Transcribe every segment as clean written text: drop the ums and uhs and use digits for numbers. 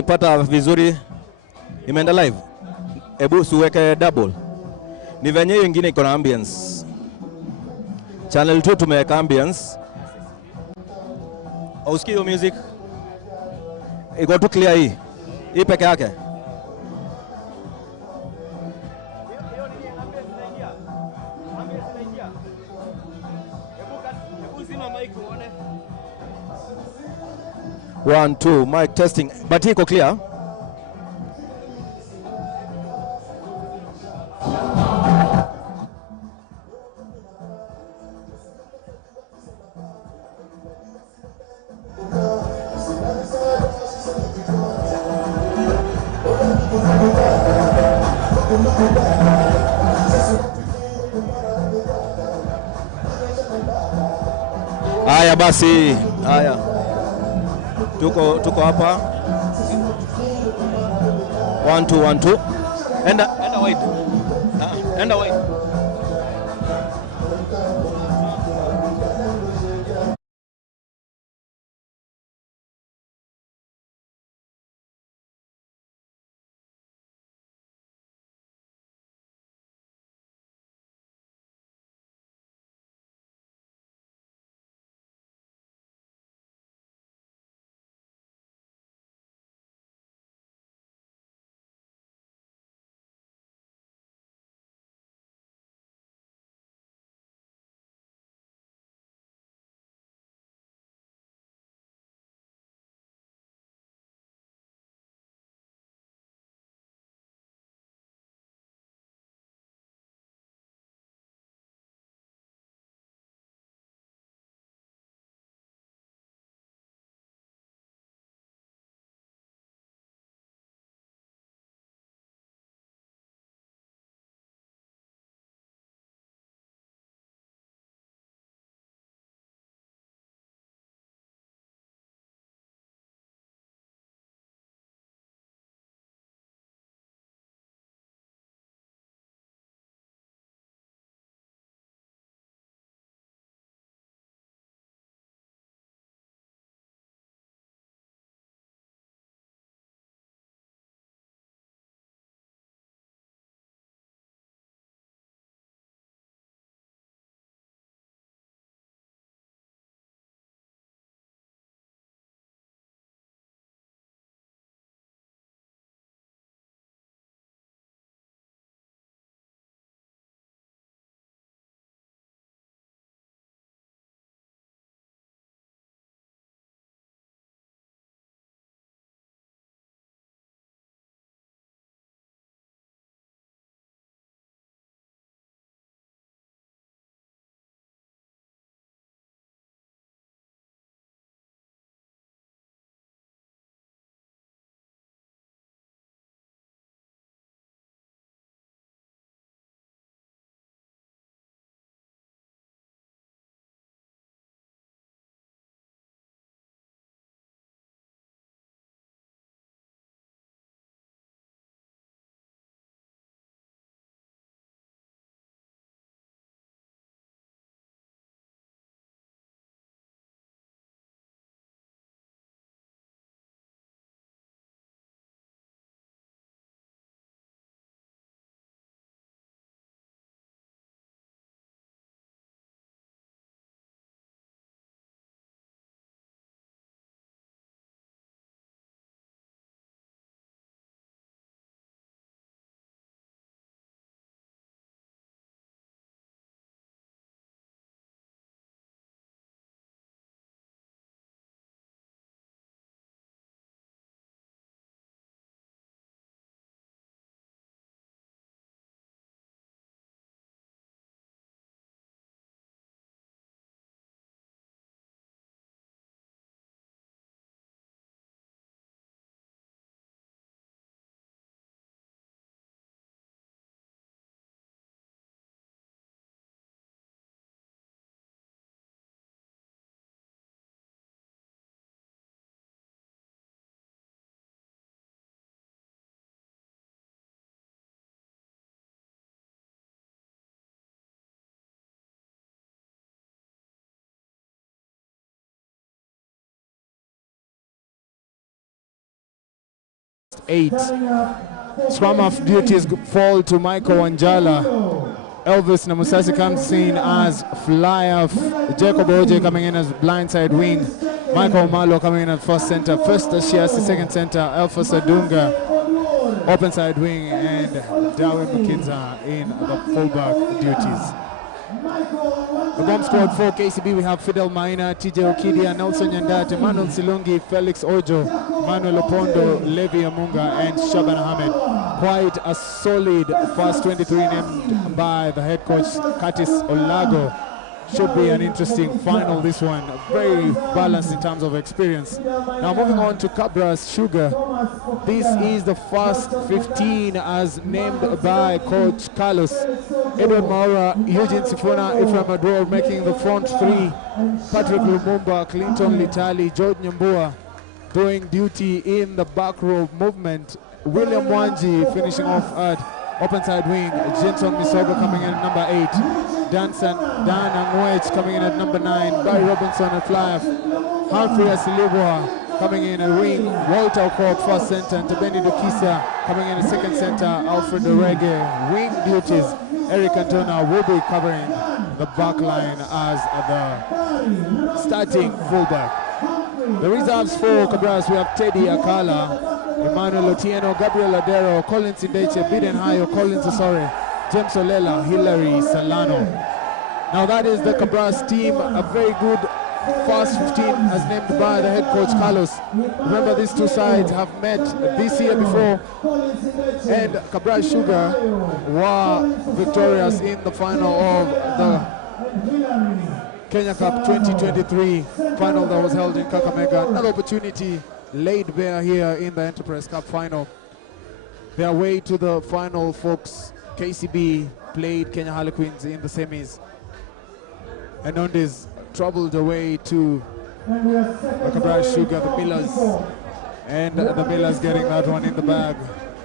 Nipata vizuri, imeenda live. Ebu siweke double. Ni venye hiyo ingine iko na ambience. Channel 2 tumeweka ambience. Ausikii hiyo music? Iko tu clear hii. Hii peke yake. One, two, mic testing. But iko clear. Haya basi, haya. Tuko hapa. 1 2 1 2. Enda wide. Enda wide. 8. Scrum of duties fall to Michael Wanjala. Elvis Namusasi comes in as fly off. Jacob Oje coming in as blindside wing. Michael Malo coming in at first center. First Shiasi, second center. Alpha Sadunga, open side wing, and Darwin McKinza in the fullback duties. The bomb squad for KCB, we have Fidel Maina, TJ Okidia, Nelson Yandate, Emmanuel Silungi, Felix Ojo, Manuel Opondo, Levi Amunga, and Shaban Ahmed. Quite a solid first 23 named by the head coach, Curtis Olago. Should be an interesting final, this one. Very balanced in terms of experience. Now moving on to Cabras Sugar. This is the first 15 as named by Coach Carlos. Edward Maura, Eugene Sifuna, Ephraim Ador making the front three. Patrick Lumumba, Clinton Litali, George Nyambua doing duty in the back row movement. William Wanji finishing off at open side wing. Jenson Misoba coming in at number 8. Dan Angwech coming in at number 9. Barry Robinson at fly-off. Humphrey Asilibwa coming in at wing. Walter Okok first center. And Tabeni Dukisa coming in at second center. Alfred Orege wing duties. Eric Antona will be covering the back line as the starting fullback. The reserves for Cabras, we have Teddy Akala, Emmanuel Otieno, Gabriel Adero, Collins Indeche, Biden Hayo, Collins Osore, James Olela, Hilary Salano. Now that is the Cabras team, a very good first 15 as named by the head coach Carlos. Remember, these two sides have met this year before, and Cabras Sugar were victorious in the final of the Kenya Cup 2023 final that was held in Kakamega. Another opportunity laid bare here in the Enterprise Cup final. Their way to the final, folks. KCB played Kenya Harlequins in the semis. And Ondis traveled away to the Cabras Sugar, the Millers. And the Millers getting that one in the bag.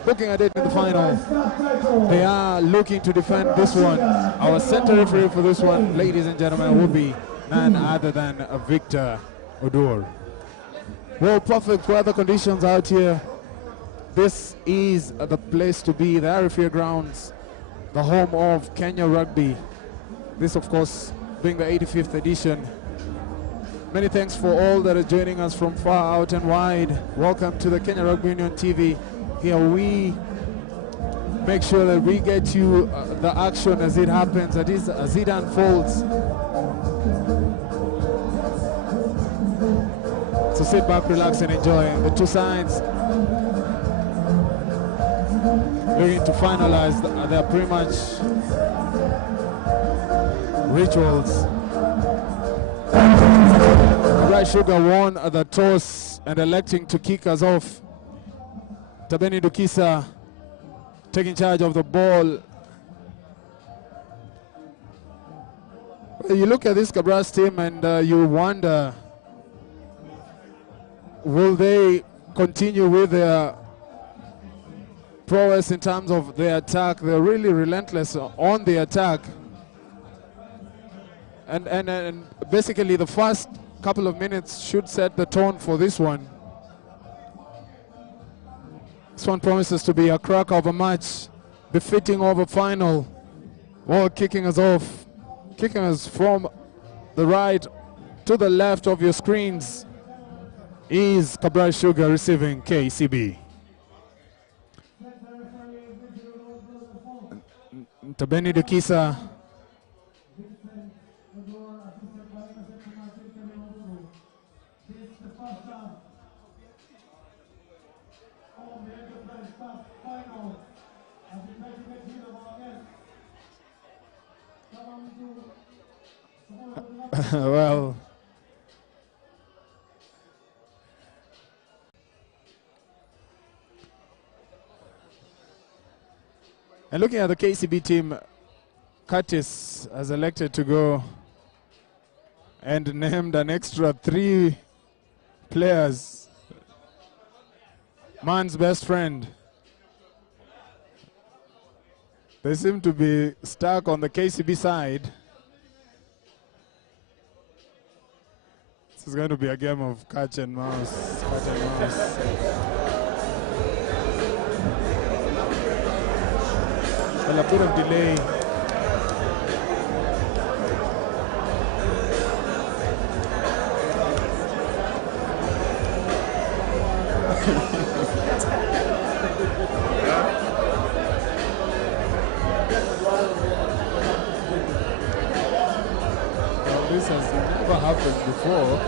Looking at it in the final, they are looking to defend this one. Our center referee for this one, ladies and gentlemen, will be none other than Victor Odor. Well, perfect weather conditions out here. This is the place to be, the RFUEA Grounds, the home of Kenya Rugby. This, of course, being the 85th edition. Many thanks for all that are joining us from far out and wide. Welcome to the Kenya Rugby Union TV. Here we make sure that we get you the action as it happens, as it unfolds. So sit back, relax, and enjoy. The two sides looking to finalize their pre-match rituals. Cabras Sugar won the toss and electing to kick us off. Tabeni Dukisa taking charge of the ball. You look at this Cabras team and you wonder, will they continue with their prowess in terms of their attack? They're really relentless on the attack. And basically the first couple of minutes should set the tone for this one. This one promises to be a cracker of a match, befitting of a final. Well, kicking us off, kicking us from the right to the left of your screens is Cabras Sugar receiving KCB. Tabeni Dukisa. Well, and looking at the KCB team, Curtis has elected to go and named an extra 3 players. Man's best friend. They seem to be stuck on the KCB side. This is going to be a game of catch and mouse. Catch and mouse. Well, a bit of delay. Well, this has never happened before.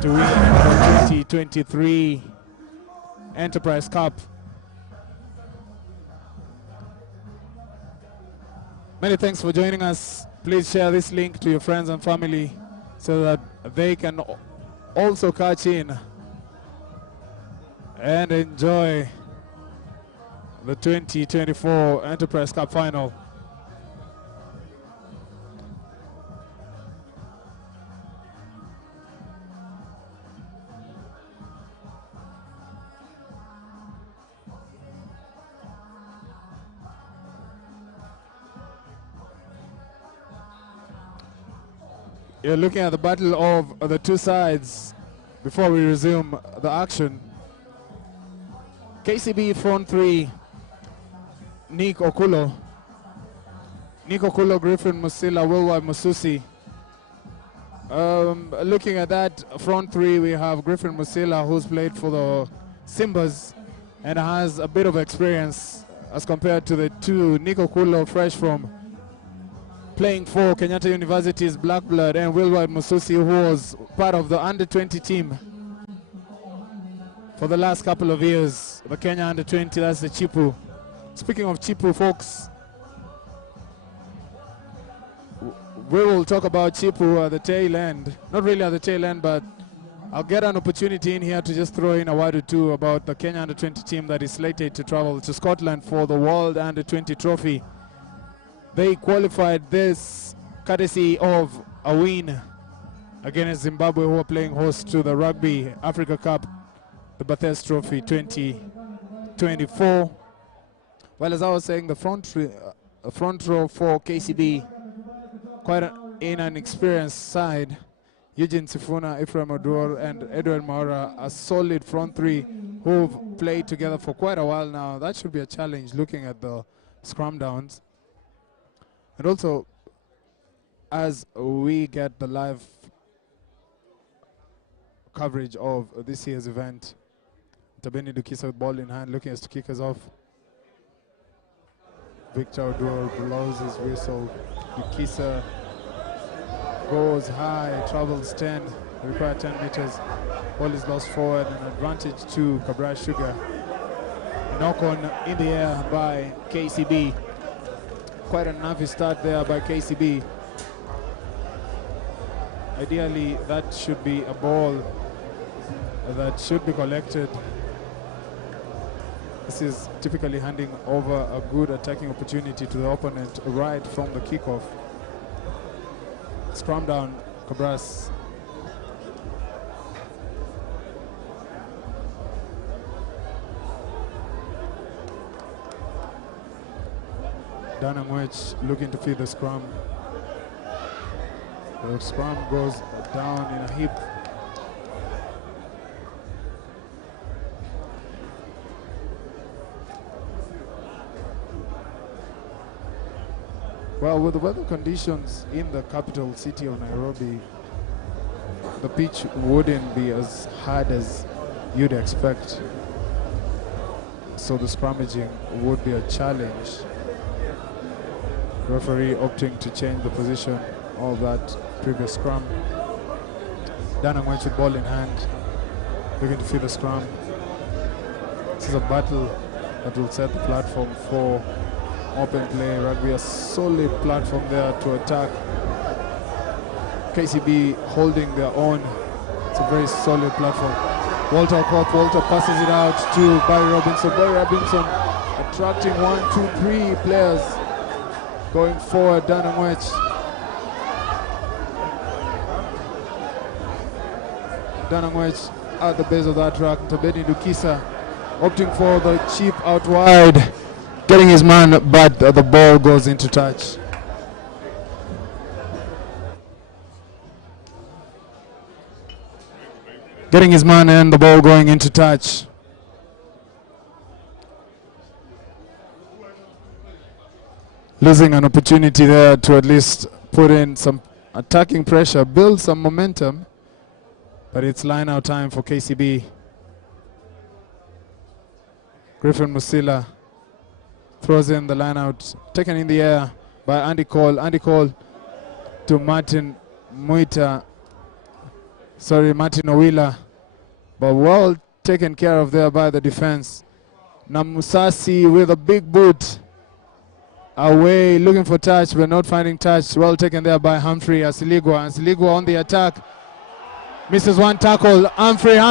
To win the 2023 Enterprise Cup. Many thanks for joining us. Please share this link to your friends and family so that they can also catch in and enjoy the 2024 Enterprise Cup final. You're looking at the battle of the two sides before we resume the action. KCB front three, Nick Okulo, Griffin Musila, Wilwai Mususi. Looking at that front three, we have Griffin Musila, who's played for the Simbas and has a bit of experience as compared to the two, Nick Okulo, fresh from playing for Kenyatta University's Black Blood, and Wilward Mususi, who was part of the under-20 team for the last couple of years. The Kenya under-20, that's the Chipu. Speaking of Chipu, folks, we will talk about Chipu at the tail end. Not really at the tail end, but I'll get an opportunity in here to just throw in a word or two about the Kenya under-20 team that is slated to travel to Scotland for the World Under-20 Trophy. They qualified this courtesy of a win against Zimbabwe, who are playing host to the Rugby Africa Cup, the Bathurst Trophy 2024. Well, as I was saying, the front row for KCB, quite an in an experienced side. Eugene Sifuna, Ephraim Odur, and Edward Maura, a solid front three who've played together for quite a while now. That should be a challenge looking at the scrum downs. And also, as we get the live coverage of this year's event, Tabeni Dukisa with ball in hand, looking as to kick us off. Victor Odur blows his whistle. Dukisa goes high, travels 10, require 10 meters. Ball is lost forward, an advantage to Cabras Sugar. Knock on in the air by KCB. Quite a nervy start there by KCB. Ideally, that should be a ball that should be collected. This is typically handing over a good attacking opportunity to the opponent right from the kickoff. Scrum down, Kabras. Danamwech looking to feed the scrum. The scrum goes down in a heap. Well, with the weather conditions in the capital city of Nairobi, the pitch wouldn't be as hard as you'd expect. So the scrummaging would be a challenge. Referee opting to change the position of that previous scrum. Danamwech with ball in hand, looking to field the scrum. This is a battle that will set the platform for open play. Rugby, a solid platform there to attack. KCB holding their own. It's a very solid platform. Walter passes it out to Barry Robinson. Barry Robinson attracting 1, 2, 3 players going forward. Danamwech. Danamwech at the base of that track. Tabeni Dukisa opting for the chip out wide. Getting his man, but the ball goes into touch. Getting his man and the ball going into touch. Losing an opportunity there to at least put in some attacking pressure, build some momentum, but it's line out time for KCB. Griffin Musila throws in the line out, taken in the air by Andy Cole. Andy Cole to Martin Martin Owila, but well taken care of there by the defense. Namusasi with a big boot away, looking for touch but not finding touch. Well taken there by Humphrey Asiligwa. Asiligwa on the attack, misses one tackle. Humphrey,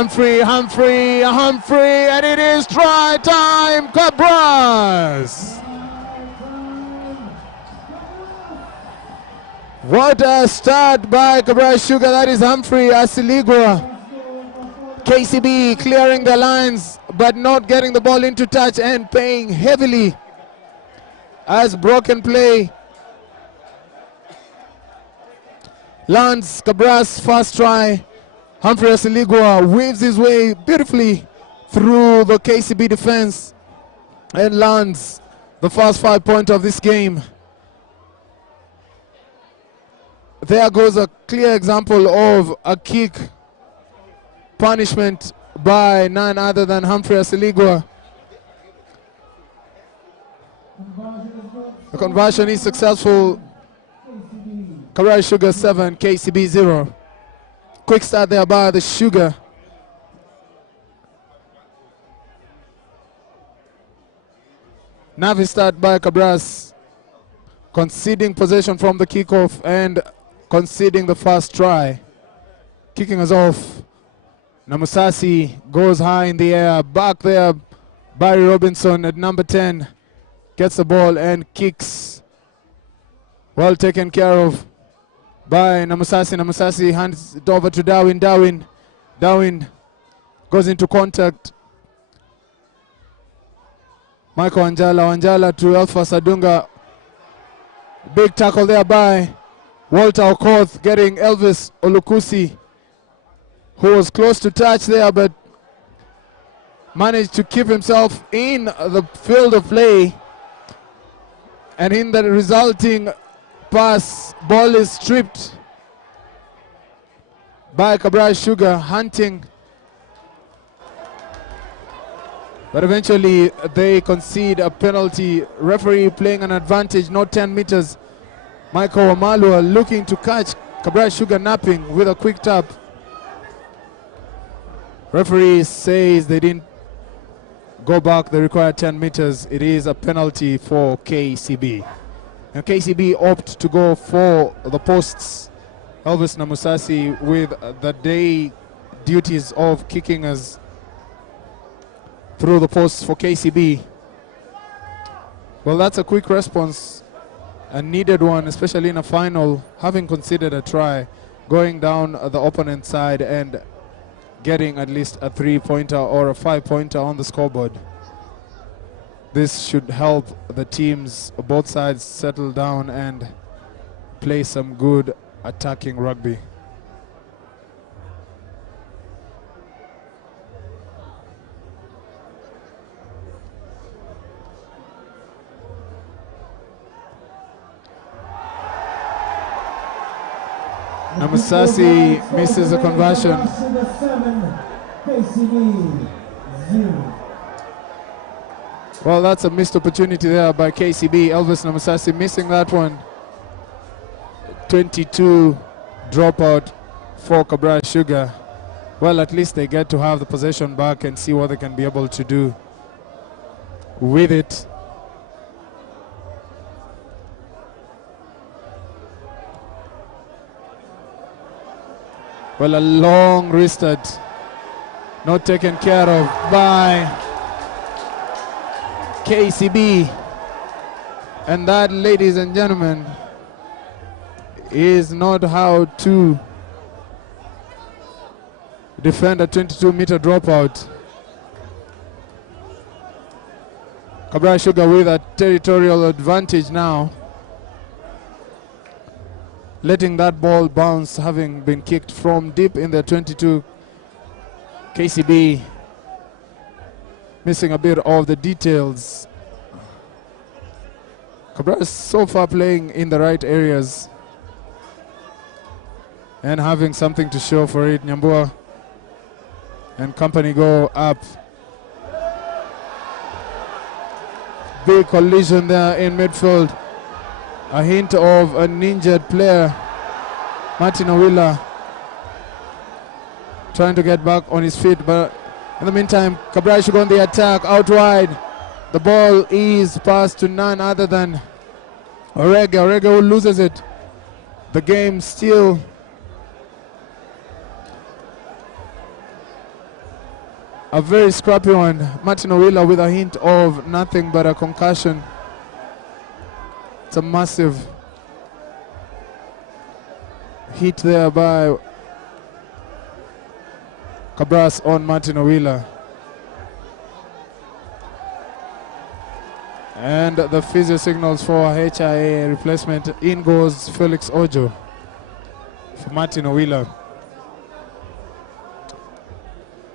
and it is try time, Cabras! What a start by Cabras Sugar. That is Humphrey Asiligwa. KCB clearing the lines but not getting the ball into touch and paying heavily as broken play lands Cabras' first try. Humphrey Asiligwa weaves his way beautifully through the KCB defense and lands the first 5 points of this game. There goes a clear example of a kick punishment by none other than Humphrey Asiligwa. The conversion is successful. Cabras Sugar 7, KCB 0. Quick start there by the Sugar. Nervy start by Cabras, conceding possession from the kickoff and conceding the first try. Kicking us off, Namusasi goes high in the air. Back there, Barry Robinson at number 10 gets the ball and kicks. Well taken care of by Namusasi. Namusasi hands it over to Darwin. Darwin goes into contact. Michael Wanjala to Alpha Sadunga. Big tackle there by Walter Okoth getting Elvis Olukusi, who was close to touch there but managed to keep himself in the field of play. And in the resulting pass, ball is stripped by Cabras Sugar, hunting. But eventually they concede a penalty. Referee playing an advantage, not 10 meters. Michael Wamalwa looking to catch Cabras Sugar napping with a quick tap. Referee says they didn't go back the required 10 meters. It is a penalty for KCB. And KCB opt to go for the posts. Elvis Namusasi with the day duties of kicking us through the posts for KCB. Well, that's a quick response, a needed one, especially in a final, having considered a try, going down the opponent's side and getting at least a 3-pointer or a 5-pointer on the scoreboard. This should help the teams, both sides, settle down and play some good attacking rugby. Namusasi misses a conversion. Well, that's a missed opportunity there by KCB. Elvis Namusasi missing that one. 22 dropout for Cabras Sugar. Well, at least they get to have the possession back and see what they can be able to do with it. Well, a long wristed, not taken care of by KCB. And that, ladies and gentlemen, is not how to defend a 22-meter dropout. Cabras Sugar with a territorial advantage now, letting that ball bounce, having been kicked from deep in the 22. KCB missing a bit of the details. Cabras so far playing in the right areas and having something to show for it. Nyambua and company go up. Big collision there in midfield. A hint of an injured player, Martin Owila, trying to get back on his feet, but in the meantime, Cabras Sugar on the attack, out wide. The ball is passed to none other than Orega. Orega who loses it. The game still a very scrappy one. Martin Owila with a hint of nothing but a concussion. It's a massive hit there by Cabras on Martin Owila. And the physio signals for HIA replacement. In goes Felix Ojo for Martin Owila.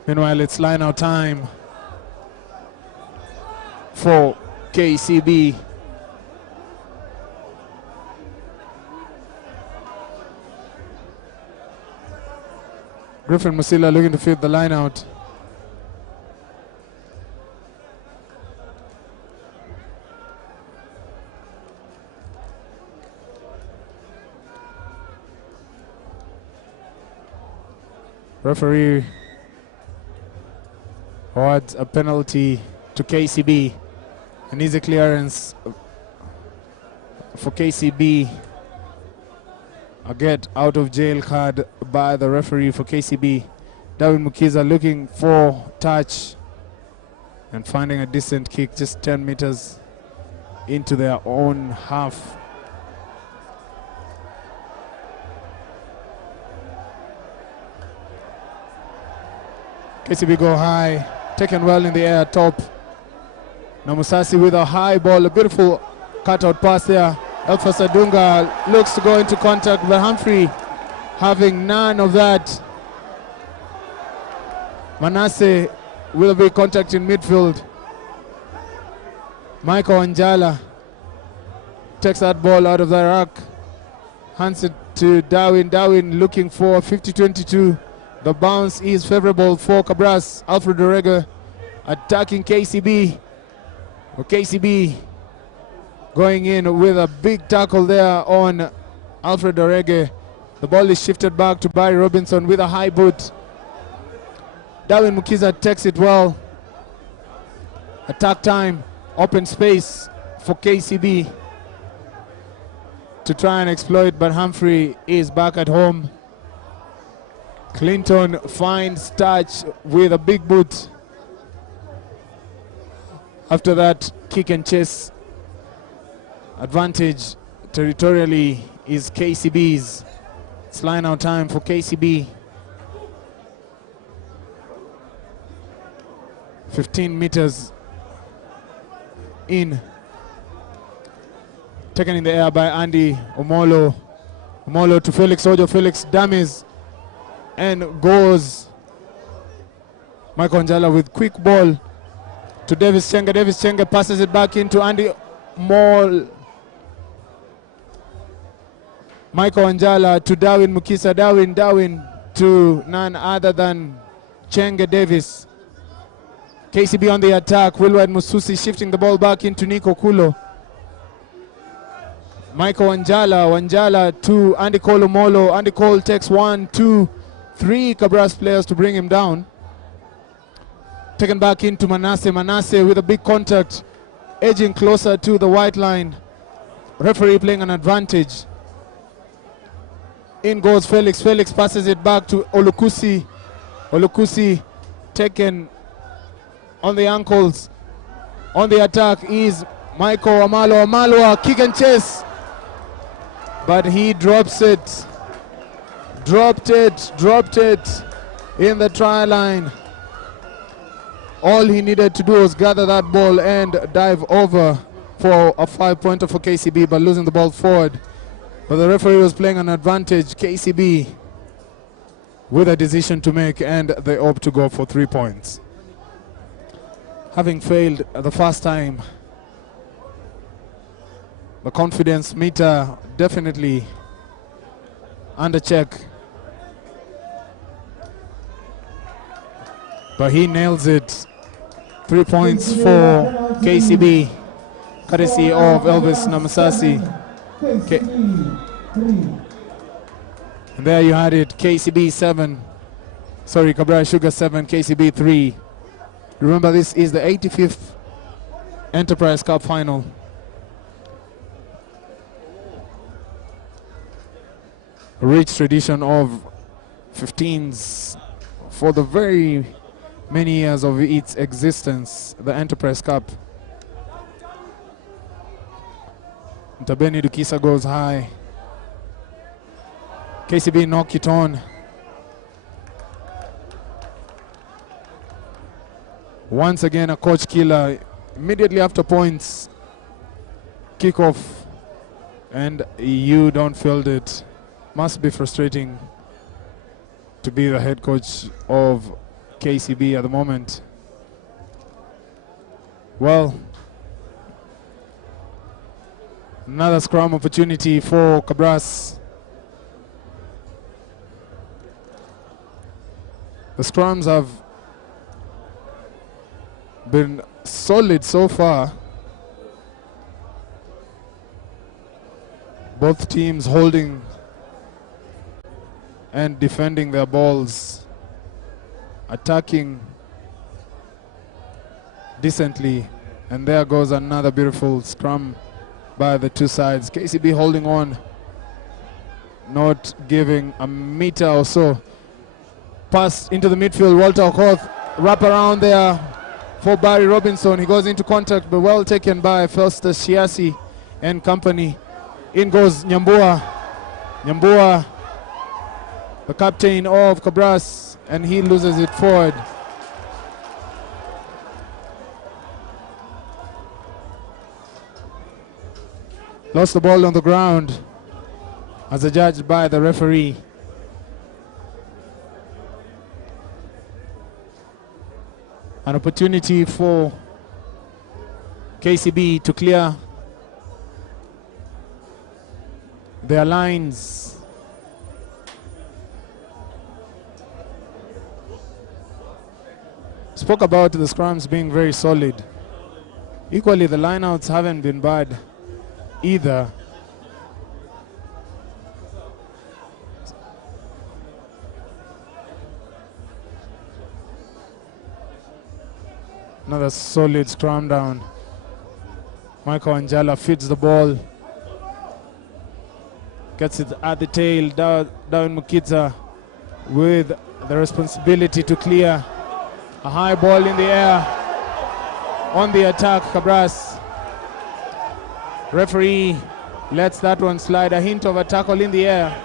Meanwhile, it's line-out time for KCB. Griffin Musila looking to feed the line out. Referee awards a penalty to KCB. An easy clearance for KCB. A get out of jail card by the referee for KCB. Darwin Mukiza looking for touch and finding a decent kick just 10 meters into their own half. KCB go high, taken well in the air, top. Namusasi with a high ball, a beautiful cutout pass there. Elfas Adunga looks to go into contact, but Humphrey having none of that. Manasseh will be contact in midfield. Michael Anjala takes that ball out of the ruck, hands it to Darwin. Darwin looking for 50-22. The bounce is favorable for Cabras. Alfred Orega attacking KCB. KCB going in with a big tackle there on Alfred Orege. The ball is shifted back to Barry Robinson with a high boot. Darwin Mukiza takes it well. Attack time, open space for KCB to try and exploit, but Humphrey is back at home. Clinton finds touch with a big boot. After that, kick and chase advantage territorially is KCB's. It's line out time for KCB. 15 meters in. Taken in the air by Andy Omolo. Omolo to Felix Ojo. Felix dummies and goes. Michael Njala with quick ball to Davis Chenga. Davis Chenga passes it back into Andy Mall. Michael Anjala to Darwin Mukisa. Darwin to none other than Chenga Davis. KCB on the attack. Wilward Mususi shifting the ball back into Nico Kulo. Michael Wanjala to Andy Cole Omolo. Andy Cole takes 1, 2, 3 Cabras players to bring him down. Taken back into Manasseh. Manasseh with a big contact, edging closer to the white line. Referee playing an advantage. In goes Felix. Felix passes it back to Olukusi. Olukusi taken on the ankles. On the attack is Michael Amalo. Amalo, a kick and chase. But he drops it. Dropped it in the try line. All he needed to do was gather that ball and dive over for a 5-pointer for KCB, but losing the ball forward. But the referee was playing an advantage. KCB with a decision to make, and they opt to go for 3 points. Having failed the first time, the confidence meter definitely under check. But he nails it. 3 points for KCB, courtesy of Elvis Namasasi. And there you had it, KCB 7. Sorry, Cabras Sugar 7, KCB 3. Remember, this is the 85th Enterprise Cup final. A rich tradition of 15s for the very many years of its existence, the Enterprise Cup. Ntabeni Dukisa goes high. KCB knock it on. Once again, a coach killer immediately after points. Kickoff, and you don't field it. Must be frustrating to be the head coach of KCB at the moment. Well, another scrum opportunity for Cabras. The scrums have been solid so far. Both teams holding and defending their balls, attacking decently, and there goes another beautiful scrum by the two sides. KCB holding on, not giving a meter or so. Pass into the midfield, Walter Okoth, wrap around there for Barry Robinson. He goes into contact, but well taken by Felster Shiasi and company. In goes Nyambua. Nyambua, the captain of Cabras, and he loses it forward. Lost the ball on the ground as adjudged by the referee. An opportunity for KCB to clear their lines. Spoke about the scrums being very solid. Equally, the lineouts haven't been bad either. Another solid scrum down. Michael Anjala feeds the ball. Gets it at the tail. Down Mukitza with the responsibility to clear. A high ball in the air. On the attack, Cabras. Referee lets that one slide. A hint of a tackle in the air.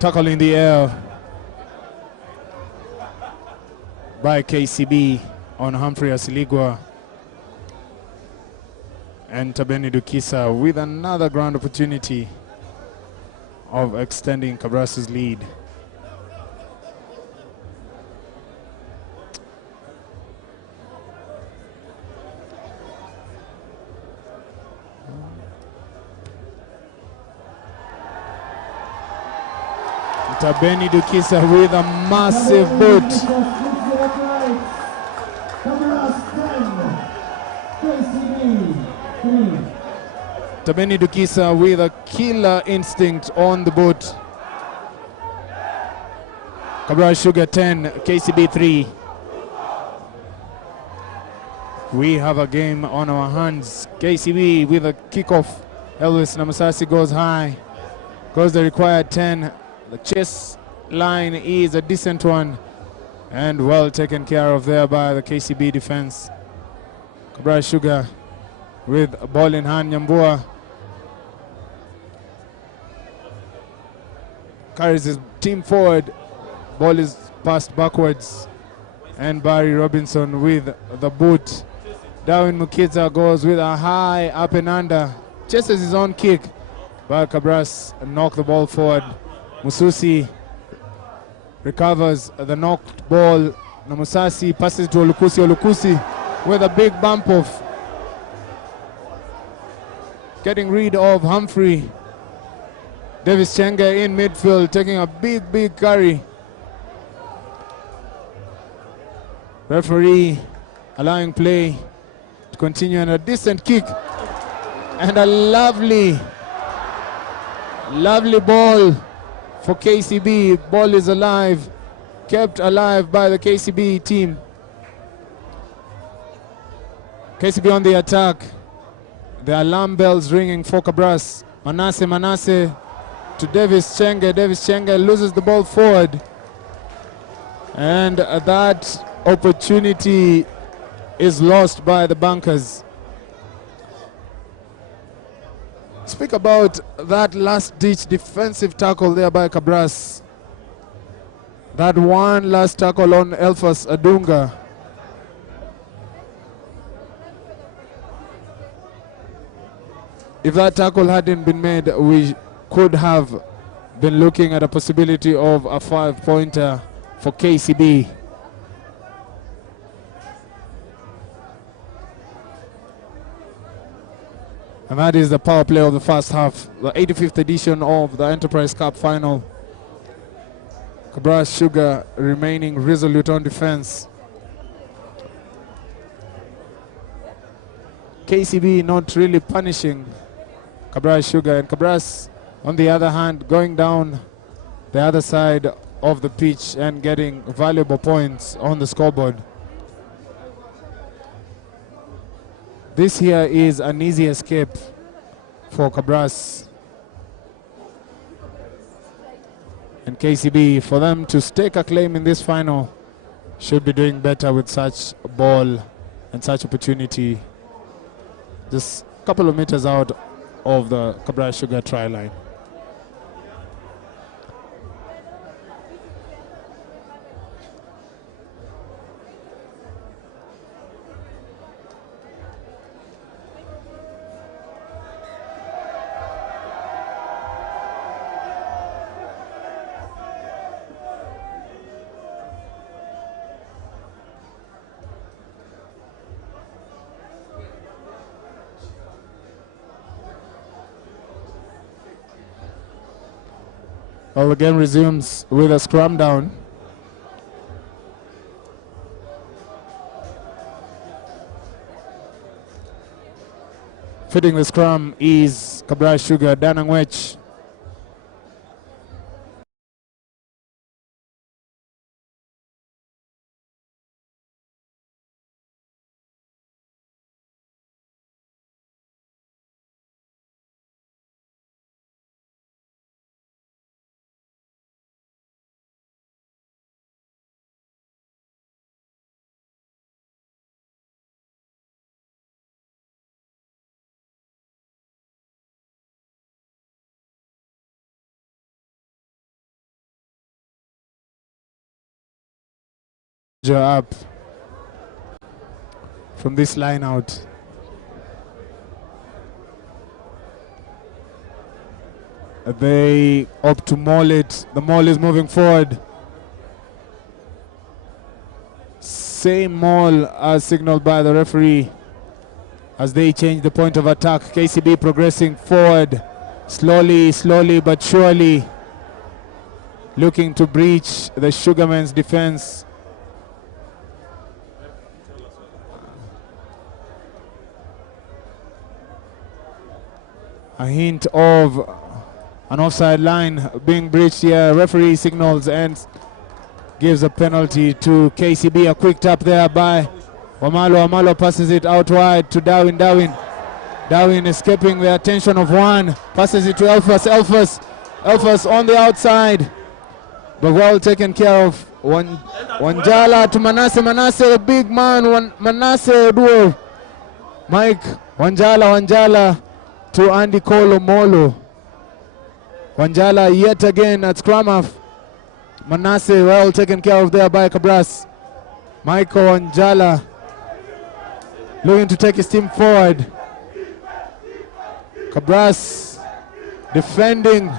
Tackle in the air by KCB on Humphrey Asiligwa, and Tabeni Dukisa with another ground opportunity of extending Cabras' lead. Tabeni Dukisa with a massive boot. Tabeni Dukisa with a killer instinct on the boot. Kabras Sugar 10, KCB 3. We have a game on our hands. KCB with a kickoff. Elvis Namasasi goes high. Goes the required 10. The chase line is a decent one and well taken care of there by the KCB defense. Kabras Sugar with a ball in hand. Nyambua carries his team forward. Ball is passed backwards. And Barry Robinson with the boot. Darwin Mukitza goes with a high up and under. Chases his own kick. But Cabras knock the ball forward. Mususi recovers the knocked ball. Namusasi passes to Olukusi. Olukusi with a big bump off. Getting rid of Humphrey. Davis Chenge in midfield taking a big carry. Referee allowing play to continue, and a decent kick. And a lovely ball for KCB. Ball is alive, kept alive by the KCB team. KCB on the attack. The alarm bells ringing for Cabras. Manasseh to Davis Chenge. Davis Chenge loses the ball forward. And that opportunity is lost by the bunkers. Speak about that last-ditch defensive tackle there by Cabras. That one last tackle on Elfas Adunga. If that tackle hadn't been made, we could have been looking at a possibility of a 5-pointer for KCB. And that is the power play of the first half. The 85th edition of the Enterprise Cup final. Kabras Sugar remaining resolute on defense. KCB not really punishing Kabras Sugar, and Kabras on the other hand going down the other side of the pitch and getting valuable points on the scoreboard. This here is an easy escape for Cabras and KCB. For them to stake a claim in this final, should be doing better with such a ball and such opportunity. Just a couple of meters out of the Cabras Sugar try line. Well, the game resumes with a scrum down. Fitting the scrum is Cabras Sugar, Danangwech. Up from this line out. They opt to maul it. The maul is moving forward. Same maul as signaled by the referee as they change the point of attack. KCB progressing forward slowly but surely, looking to breach the Sugarman's defense. A hint of an offside line being breached here. Referee signals and gives a penalty to KCB. A quick tap there by Wamalo. Wamalo passes it out wide to Darwin. Darwin escaping the attention of one. Passes it to Elfas. Elfas on the outside. But well taken care of. Wanjala to Manasseh. Manasseh, the big man. Manasseh duo. Mike Wanjala to Andy Kolomolo. Wanjala yet again at scrum half. Manasseh well taken care of there by Cabras. Michael Wanjala looking to take his team forward. Cabras defending.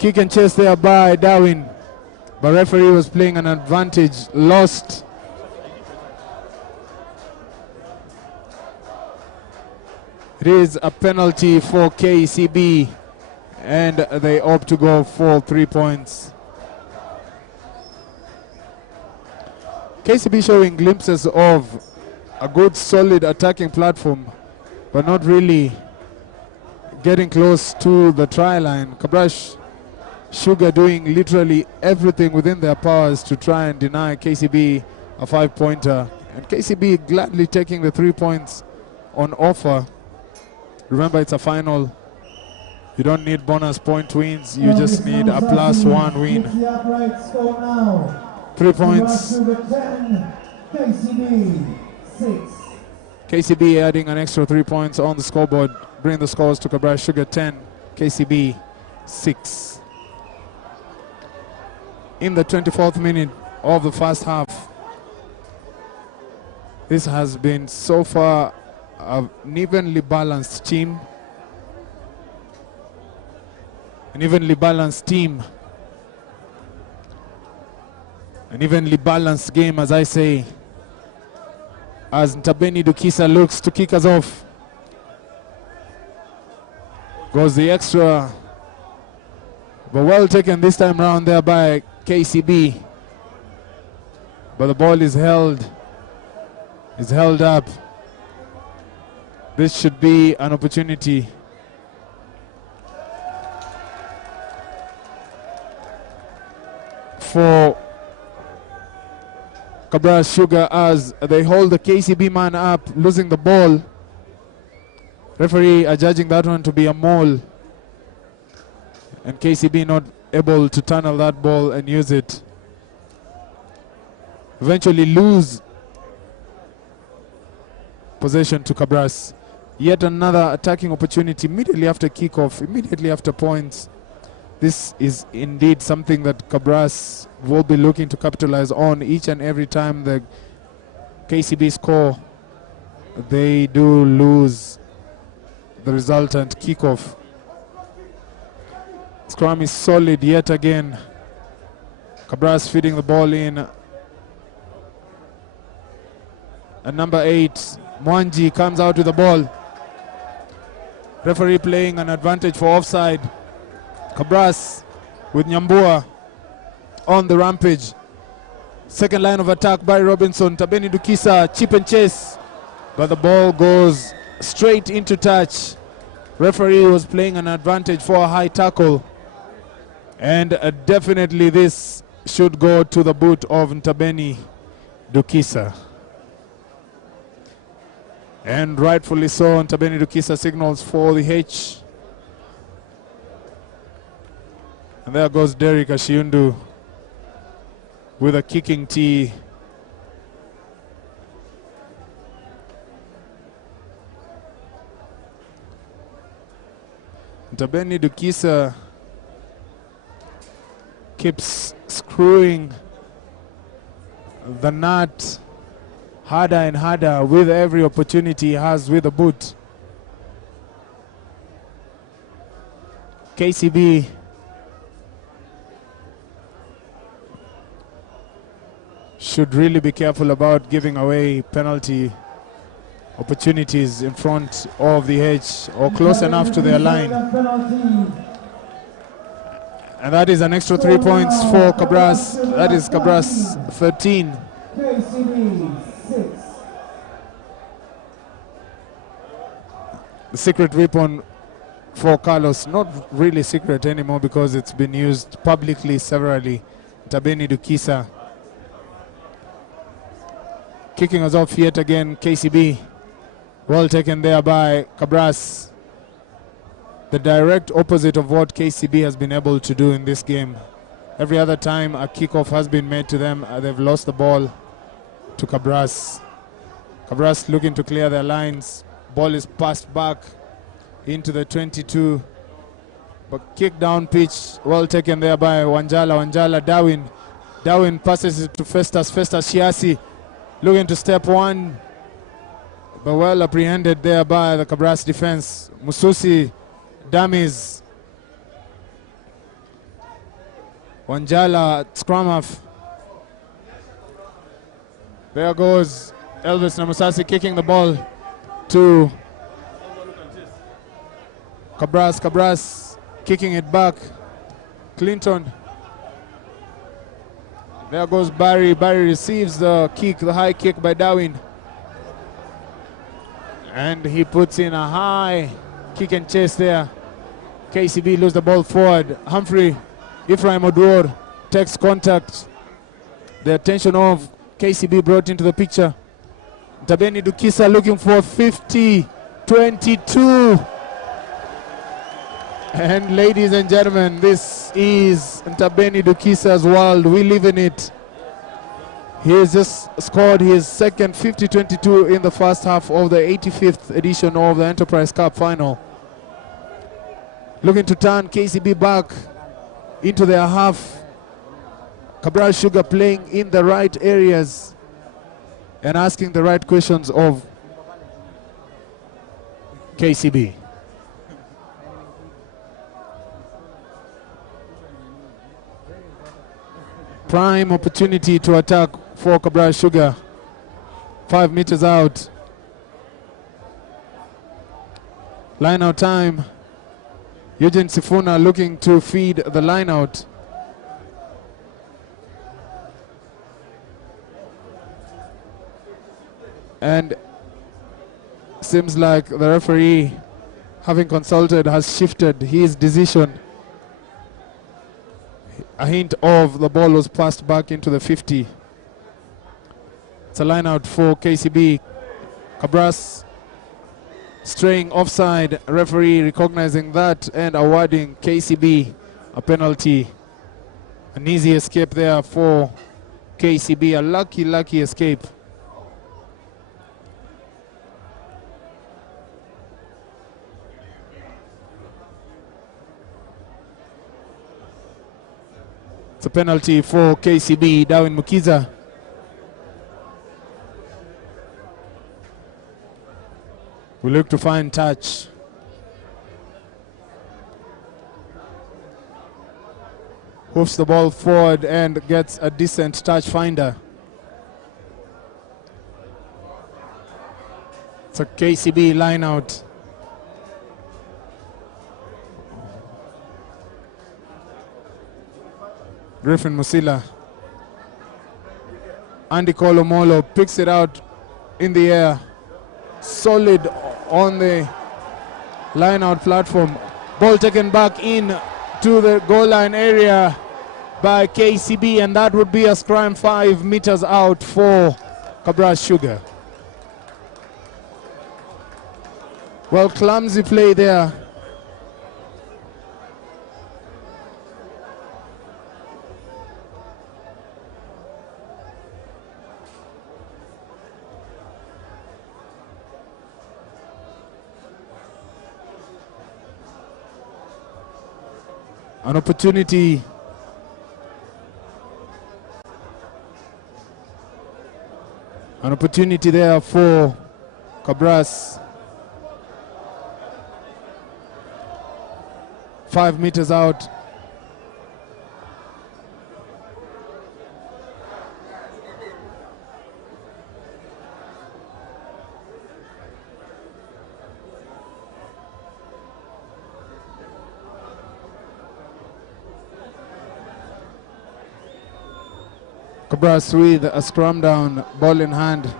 Kick and chase there by Darwin. But referee was playing an advantage. Lost. It is a penalty for KCB, and they opt to go for 3 points. KCB showing glimpses of a good solid attacking platform, but not really getting close to the try line. Cabras Sugar doing literally everything within their powers to try and deny KCB a 5-pointer, and KCB gladly taking the 3 points on offer. Remember, it's a final. You don't need bonus point wins. You just need a +1 win. 3 points. KCB adding an extra 3 points on the scoreboard. Bring the scores to Cabras Sugar 10, KCB 6. In the 24th minute of the first half. This has been so far an evenly balanced team. An evenly balanced team. An evenly balanced game, as I say. as Ntabeni Dukisa looks to kick us off. Goes the extra, but well taken this time round there by KCB. But the ball is held up. This should be an opportunity for Kabras Sugar as they hold the KCB man up, losing the ball. Referee are judging that one to be a maul, and KCB not able to tunnel that ball and use it. Eventually lose possession to Cabras. Yet another attacking opportunity immediately after kickoff, immediately after points. This is indeed something that Cabras will be looking to capitalize on each and every time the KCB score. They do lose the resultant kickoff. Scrum is solid yet again. Cabras feeding the ball in. And number 8, Mwanji, comes out with the ball. Referee playing an advantage for offside. Cabras with Nyambua on the rampage. Second line of attack by Robinson. Tabeni Dukisa, chip and chase. But the ball goes straight into touch. Referee was playing an advantage for a high tackle. And definitely this should go to the boot of Ntabeni Dukisa. And rightfully so, Ntabeni Dukisa signals for the H. And there goes Derek Ashiundu with a kicking tee. Ntabeni Dukisa keeps screwing the nut harder and harder with every opportunity he has with the boot. KCB should really be careful about giving away penalty opportunities in front of the hedge or close enough to their line. And that is an extra 3 points for Cabras. That is Cabras 13. The secret weapon for Carlos, not really secret anymore because it's been used publicly severally. Ntabeni Dukisa kicking us off yet again. KCB, well taken there by Cabras. The direct opposite of what KCB has been able to do in this game. Every other time a kickoff has been made to them, they've lost the ball to Cabras. Cabras looking to clear their lines. Ball is passed back into the 22. But kick down pitch, well taken there by Wanjala, Darwin passes it to Festus Shiasi, looking to step one, but well apprehended there by the Cabras defense. Mususi, dummies. Wanjala, scrum half. There goes Elvis Namusasi kicking the ball to Cabras kicking it back. Clinton. There goes Barry. Barry receives the kick, the high kick by Darwin. And he puts in a high kick and chase there. KCB lose the ball forward. Humphrey, Ephraim Oduor takes contact. The attention of KCB brought into the picture. Ntabeni Dukisa looking for 50-22. And ladies and gentlemen, this is Ntabeni Dukisa's world. We live in it. He has just scored his second 50-22 in the first half of the 85th edition of the Enterprise Cup final. Looking to turn KCB back into their half. Cabras Sugar playing in the right areas and asking the right questions of KCB. Prime opportunity to attack for Cabras Sugar. 5 meters out. Line out time. Eugene Sifuna looking to feed the line out. And seems like the referee, having consulted, has shifted his decision. A hint of the ball was passed back into the 50. It's a line out for KCB. Cabras straying offside. Referee recognizing that and awarding KCB a penalty. An easy escape there for KCB. A lucky escape. It's a penalty for KCB. Darwin Mukiza. We look to find touch. Hoofs the ball forward and gets a decent touch finder. It's a KCB line out. Griffin Musila. Andy Kolomolo picks it out in the air. Solid on the line out platform. Ball taken back in to the goal line area by KCB, and that would be a scrum 5 meters out for Cabras Sugar. Well, clumsy play there. An opportunity there for Cabras. 5 meters out. Kabras with a scrum down, ball in hand.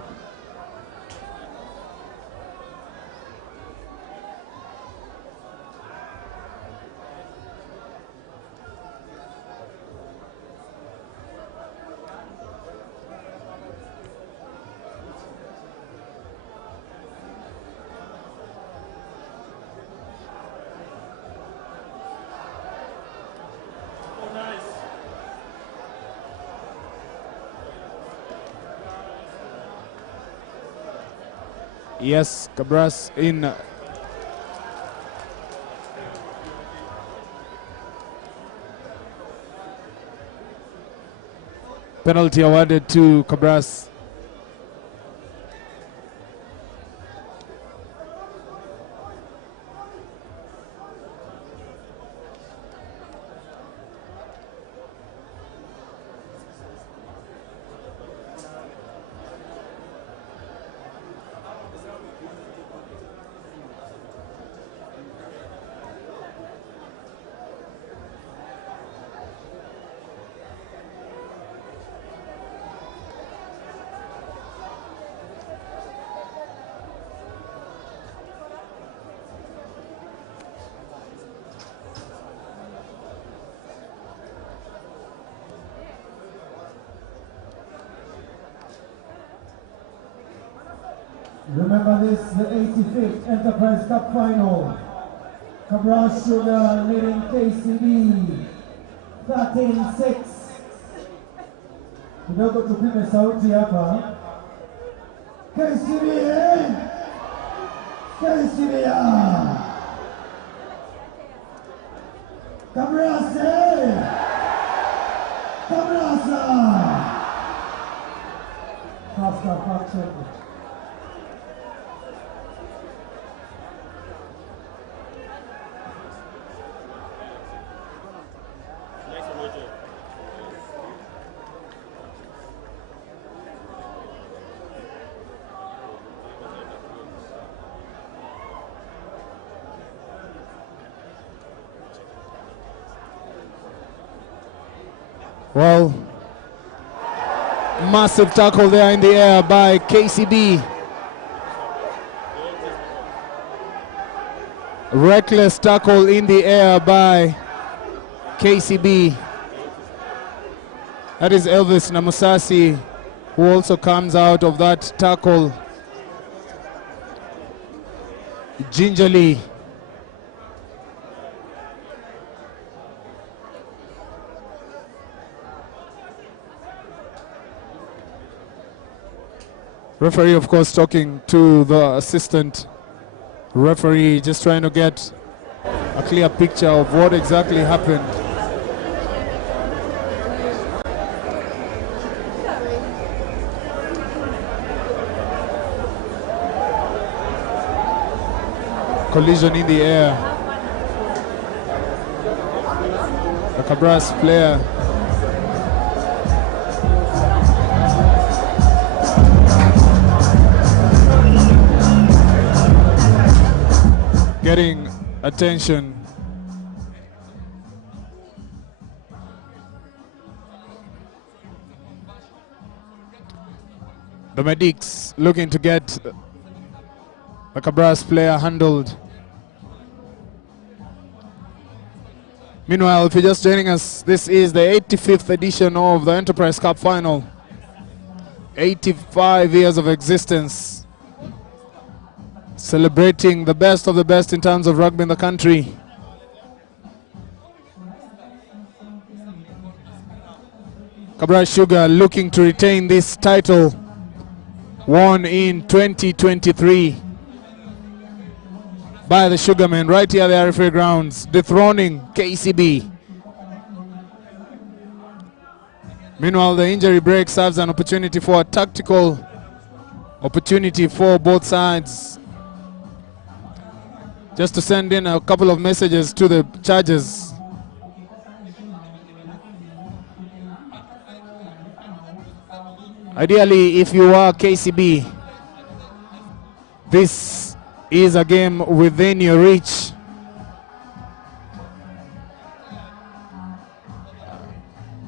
Yes, Cabras in. Penalty awarded to Cabras. Remember this, the 85th Enterprise Cup Final. Cabras Sugar leading KCB 13-6. Kidogo tupime sauti hapa. KCB KCB Cabras Cabras half stop action. Well, massive tackle there in the air by KCB. Reckless tackle in the air by KCB. That is Elvis Namusasi, who also comes out of that tackle gingerly. Referee, of course, talking to the assistant referee, just trying to get a clear picture of what exactly happened. Collision in the air. The Cabras player getting attention. The medics looking to get the Cabras player handled. Meanwhile, if you're just joining us, this is the 85th edition of the Enterprise Cup Final. 85 years of existence. Celebrating the best of the best in terms of rugby in the country. Kabras Sugar looking to retain this title, won in 2023 by the Sugarmen right here at the RFUEA Grounds, dethroning KCB. Meanwhile, the injury break serves an opportunity for a tactical opportunity for both sides, just to send in a couple of messages to the charges. Ideally, if you are KCB, this is a game within your reach.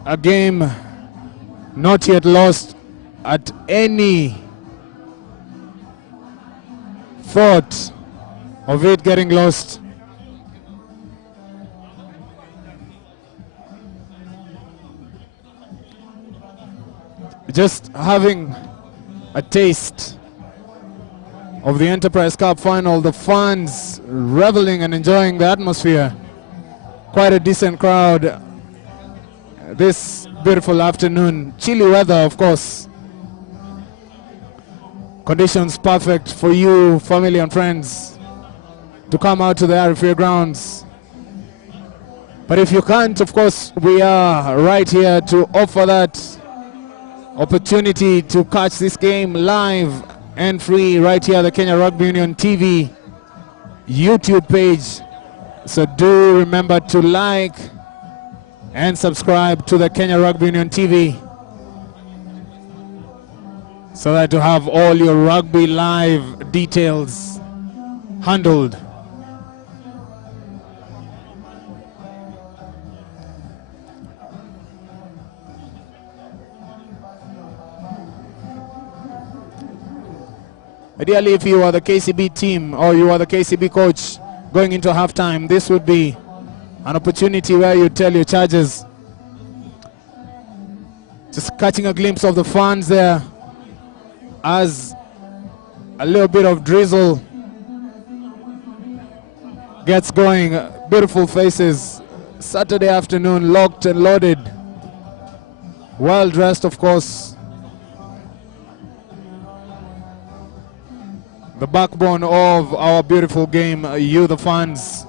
A game not yet lost at any thought of it getting lost. Just having a taste of the Enterprise Cup Final, the fans reveling and enjoying the atmosphere. Quite a decent crowd this beautiful afternoon. Chilly weather, of course. Conditions perfect for you, family and friends, to come out to the RFUEA Grounds. But if you can't, of course, we are right here to offer that opportunity to catch this game live and free right here at the Kenya Rugby Union TV YouTube page. So do remember to like and subscribe to the Kenya Rugby Union TV so that you have all your rugby live details handled. Ideally, if you are the KCB team or you are the KCB coach going into halftime, this would be an opportunity where you tell your charges. Just catching a glimpse of the fans there as a little bit of drizzle gets going. Beautiful faces. Saturday afternoon, locked and loaded. Well dressed, of course. The backbone of our beautiful game, you the fans.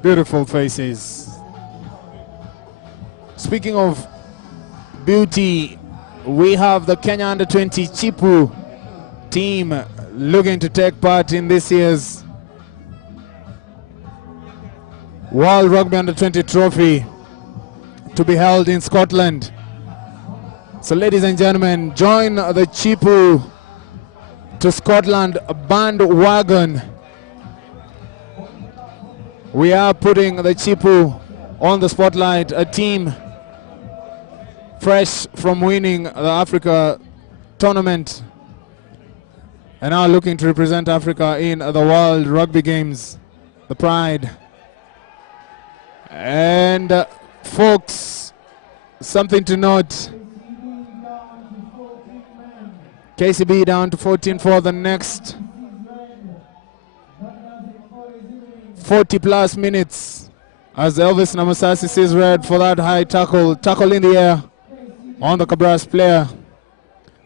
Beautiful faces. Speaking of beauty, we have the Kenya Under-20 Chipu team looking to take part in this year's World Rugby Under-20 Trophy to be held in Scotland. So ladies and gentlemen, join the Chipu to Scotland bandwagon. We are putting the Chipu on the spotlight, a team fresh from winning the Africa tournament and now looking to represent Africa in the World Rugby Games, the Pride. And folks, something to note, KCB down to 14 for the next 40 plus minutes as Elvis Namusasi sees red for that high tackle in the air on the Cabras player.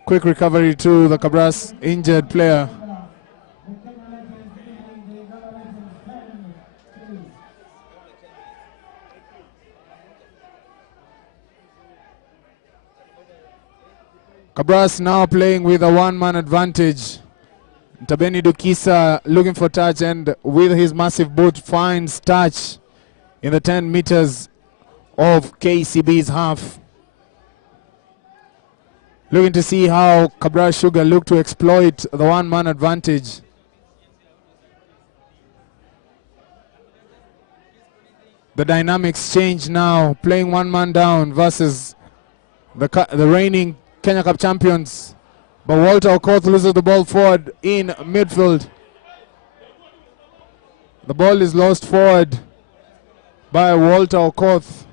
Quick recovery to the Cabras injured player. Kabras now playing with a one-man advantage. Tabeni Dukisa looking for touch, and with his massive boot finds touch in the 10 meters of KCB's half. Looking to see how Cabras Sugar look to exploit the one-man advantage. The dynamics change now, playing one man down versus the reigning Kenya Cup champions. But Walter Okoth loses the ball forward in midfield. The ball is lost forward by Walter Okoth.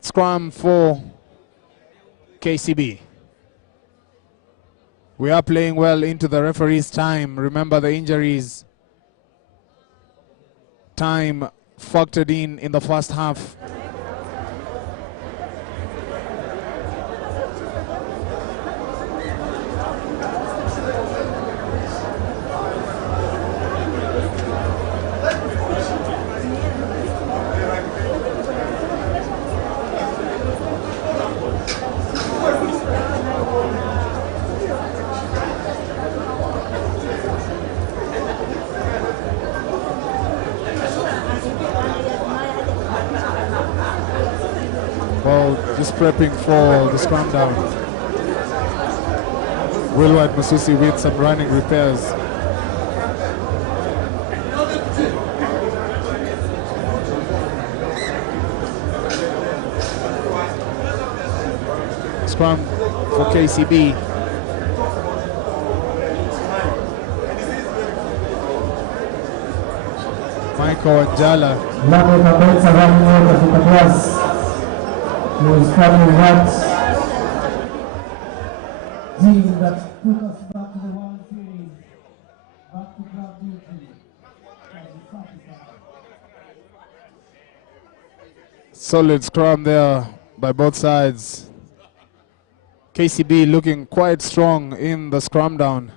Scrum for KCB. We are playing well into the referee's time. Remember the injuries. Time factored in the first half. Just prepping for the scrum down. Will White Masusi with some running repairs. Scrum for KCB. Michael Njala. Was coming that team that took us back to the World Series, back to club duty. Solid scrum there by both sides. KCB looking quite strong in the scrum down.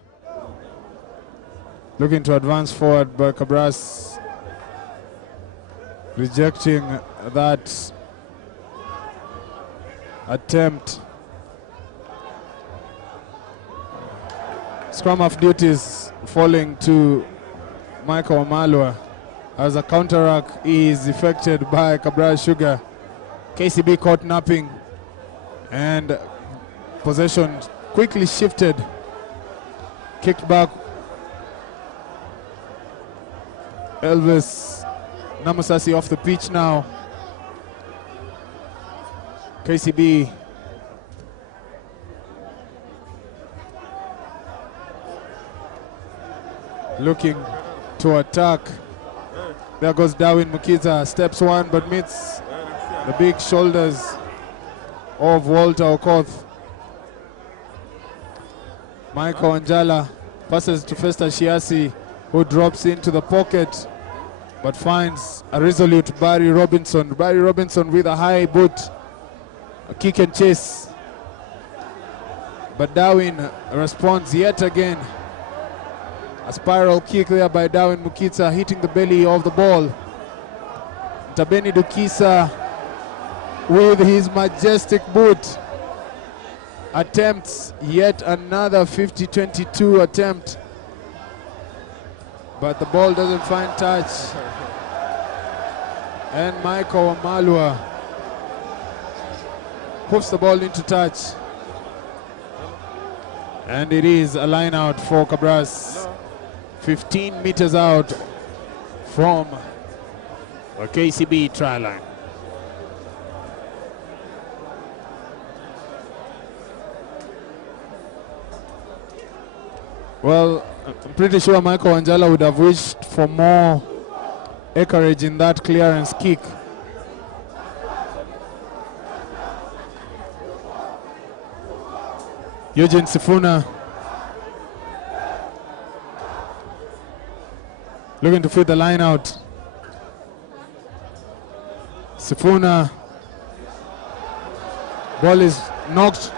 Looking to advance forward, but Cabras rejecting that attempt. Scrum of duties falling to Michael Omalwa as a counterattack is effected by Cabras Sugar. KCB caught napping and possession quickly shifted. Kicked back. Elvis Namusasi off the pitch now. KCB looking to attack. There goes Darwin Mukiza, steps one but meets the big shoulders of Walter Okoth. Michael Njala passes to Festa Shiasi, who drops into the pocket but finds a resolute Barry Robinson. Barry Robinson with a high boot. A kick and chase, but Darwin responds yet again. A spiral kick there by Darwin Mukiza, hitting the belly of the ball. Tabeni Dukisa with his majestic boot attempts, yet another 50-22 attempt. But the ball doesn't find touch. And Michael Wamalwa puts the ball into touch. And it is a line out for Cabras. 15 meters out from the KCB try line. Well, I'm pretty sure Michael Wanjala would have wished for more acreage in that clearance kick. Eugene Sifuna looking to feed the line out. Sifuna, ball is knocked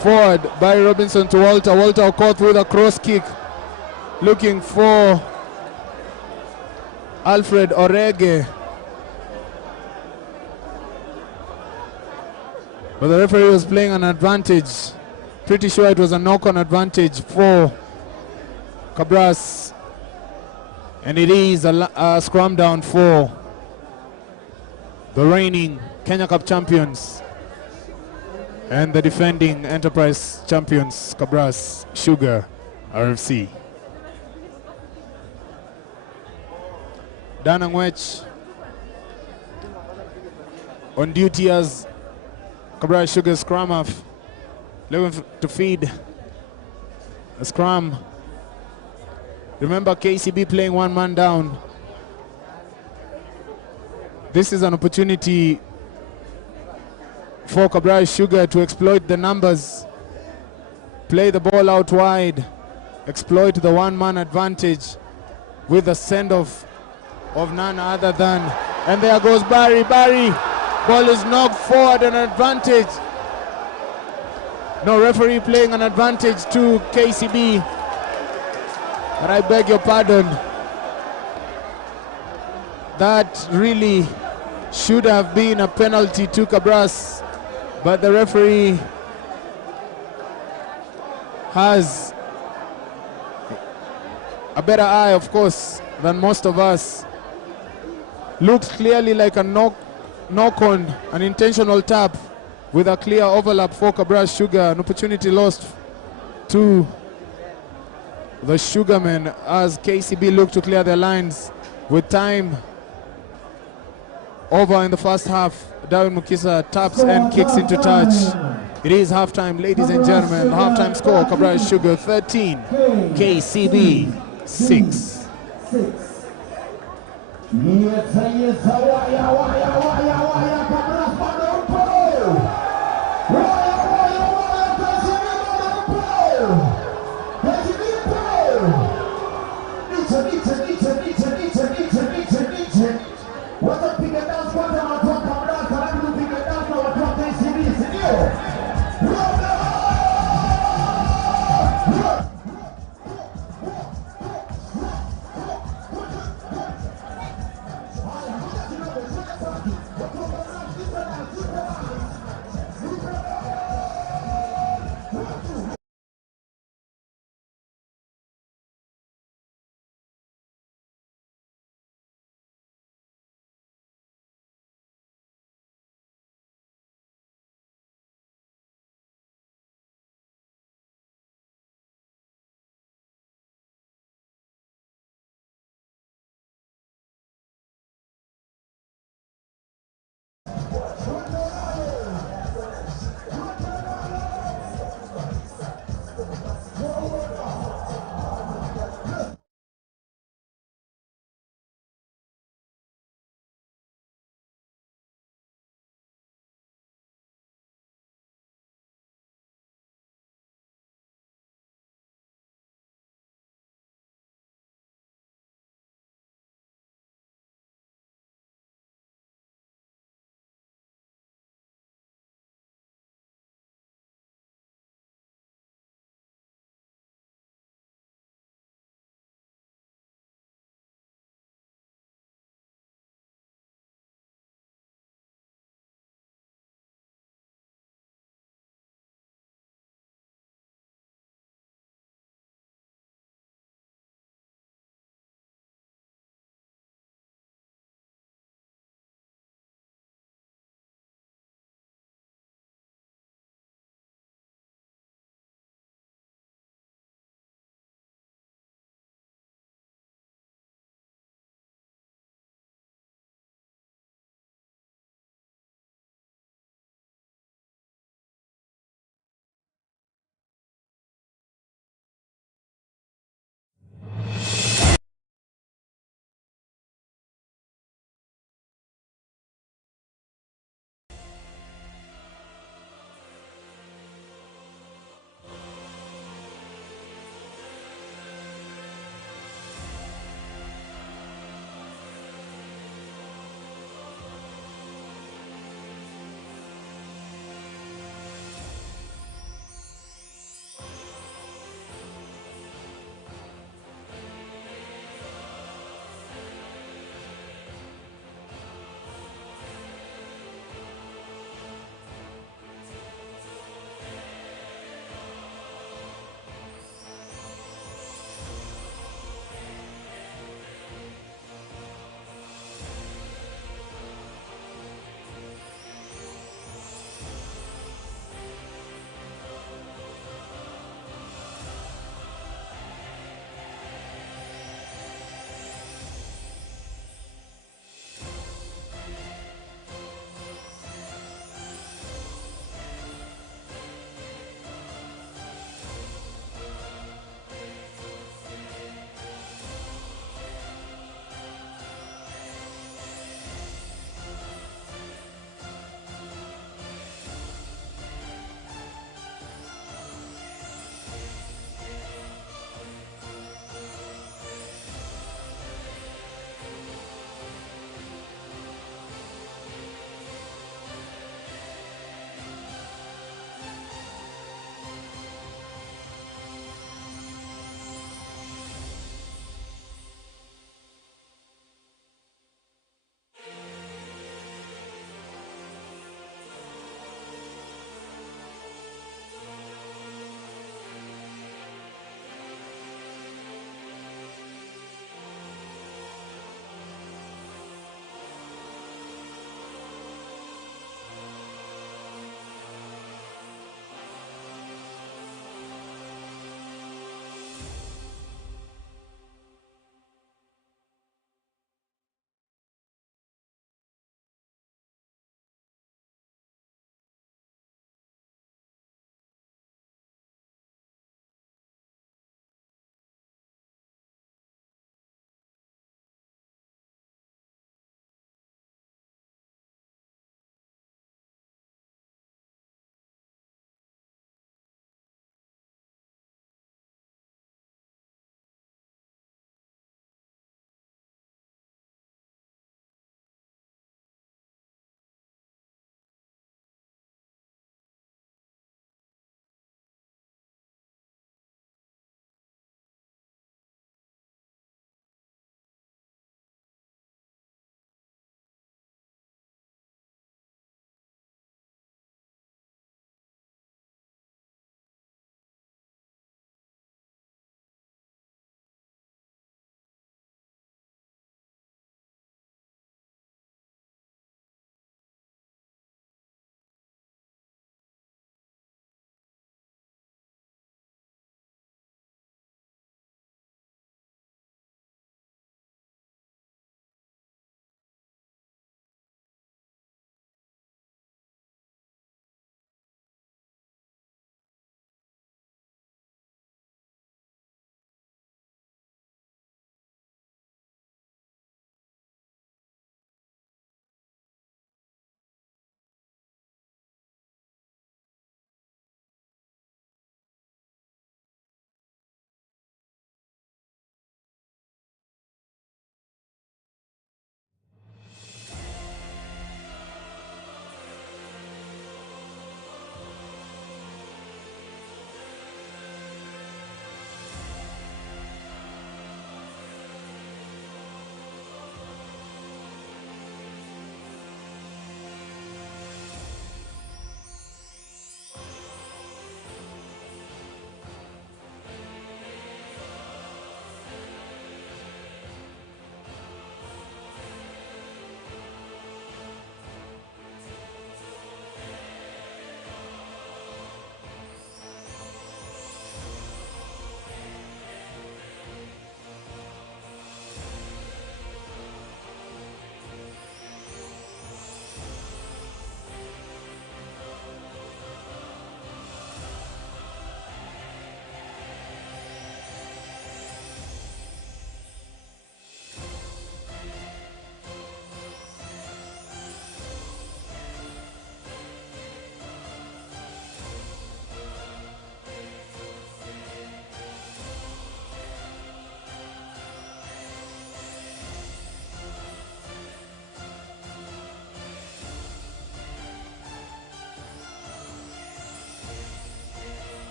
forward by Robinson to Walter. Walter caught with a cross kick, looking for Alfred Orege. But the referee was playing an advantage. Pretty sure it was a knock-on advantage for Cabras. And it is a scrum down for the reigning Kenya Cup champions and the defending Enterprise champions, Cabras Sugar RFC. Dan Angwech on duty as Cabras Sugar scrum half, looking to feed a scrum. Remember, KCB playing one man down. This is an opportunity for Cabras Sugar to exploit the numbers, play the ball out wide, exploit the one-man advantage with a send-off of none other than, and there goes Barry. Ball is knocked forward, an advantage. No, referee playing an advantage to KCB. But I beg your pardon. That really should have been a penalty to Cabras, but the referee has a better eye, of course, than most of us. Looks clearly like a knock-on, an intentional tap with a clear overlap for Cabras Sugar. An opportunity lost to the Sugarmen as KCB look to clear their lines with time over in the first half. Darwin Mukisa taps and kicks into touch. It is halftime, ladies and gentlemen. Halftime score, Cabras Sugar 13, KCB 6.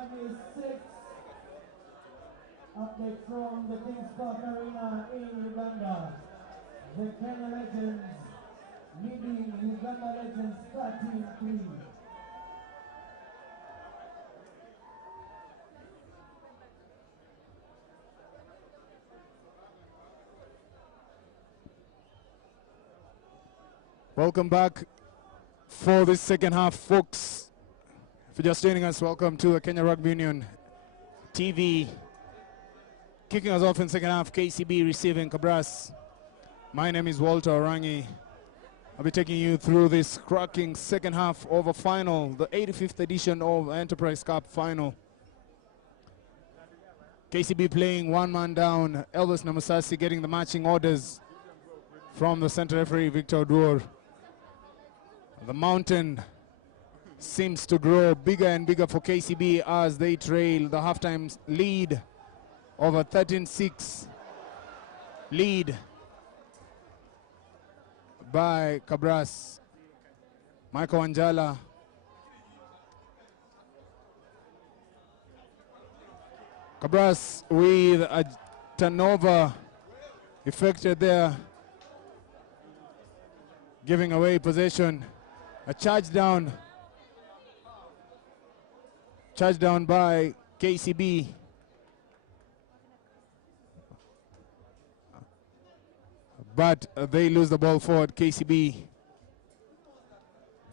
Time is 6. Update from the King's Park Arena in Uganda. The Kenya Legends leading Uganda Legends 13-3. Welcome back for this second half, folks. If you're just joining us, welcome to the Kenya Rugby Union TV. Kicking us off in second half, KCB receiving Cabras. My name is Walter Orangi. I'll be taking you through this cracking second half of a final, the 85th edition of Enterprise Cup final. KCB playing one man down, Elvis Namusasi getting the matching orders from the center referee, Victor Duor. The mountain seems to grow bigger and bigger for KCB as they trail the halftime lead of a 13-6 lead by Cabras. Michael Anjala Cabras with a turnover effected there, giving away possession. A charge down by KCB. But they lose the ball forward. KCB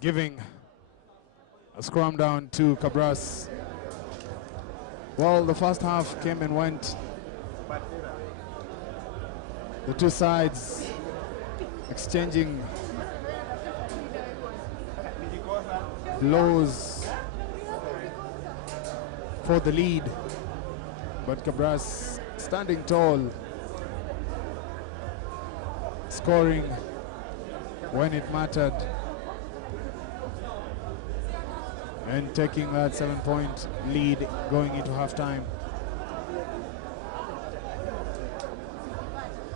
giving a scrum down to Cabras. Well, the first half came and went. The two sides exchanging blows for the lead, but Cabras standing tall, scoring when it mattered, and taking that 7-point lead going into halftime.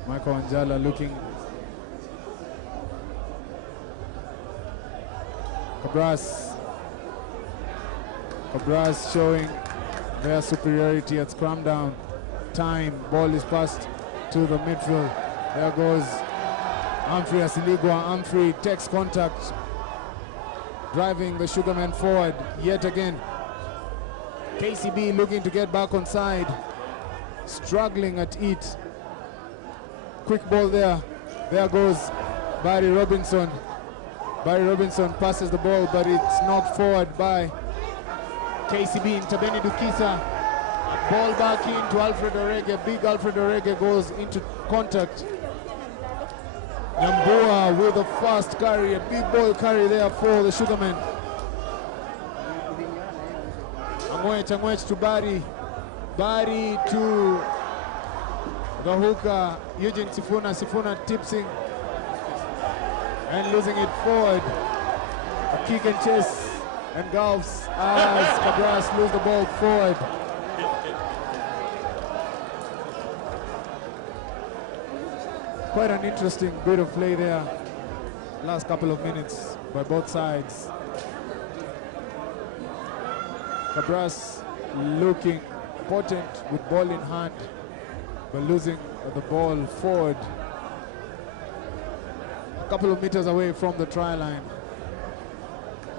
Michael Anjala looking. Cabras showing their superiority at scrum down. Time, ball is passed to the midfield. There goes Humphrey Asiligwa. Humphrey takes contact, driving the Sugarmen forward yet again. KCB looking to get back on side, struggling at it. Quick ball there. There goes Barry Robinson. Barry Robinson passes the ball, but it's knocked forward by KCB. Ntabeni Dukisa. Ball back into Alfred Orege. Big Alfred Orege goes into contact. Nyambua with a fast carry, a big ball carry there for the Sugarmen. Angwech to Barry. Barry to the hooker, Eugene Sifuna. Sifuna tipsing and losing it forward. A kick and chase engulfs as Cabras lose the ball forward. Quite an interesting bit of play there. Last couple of minutes by both sides. Cabras looking potent with ball in hand, but losing the ball forward. A couple of meters away from the try line.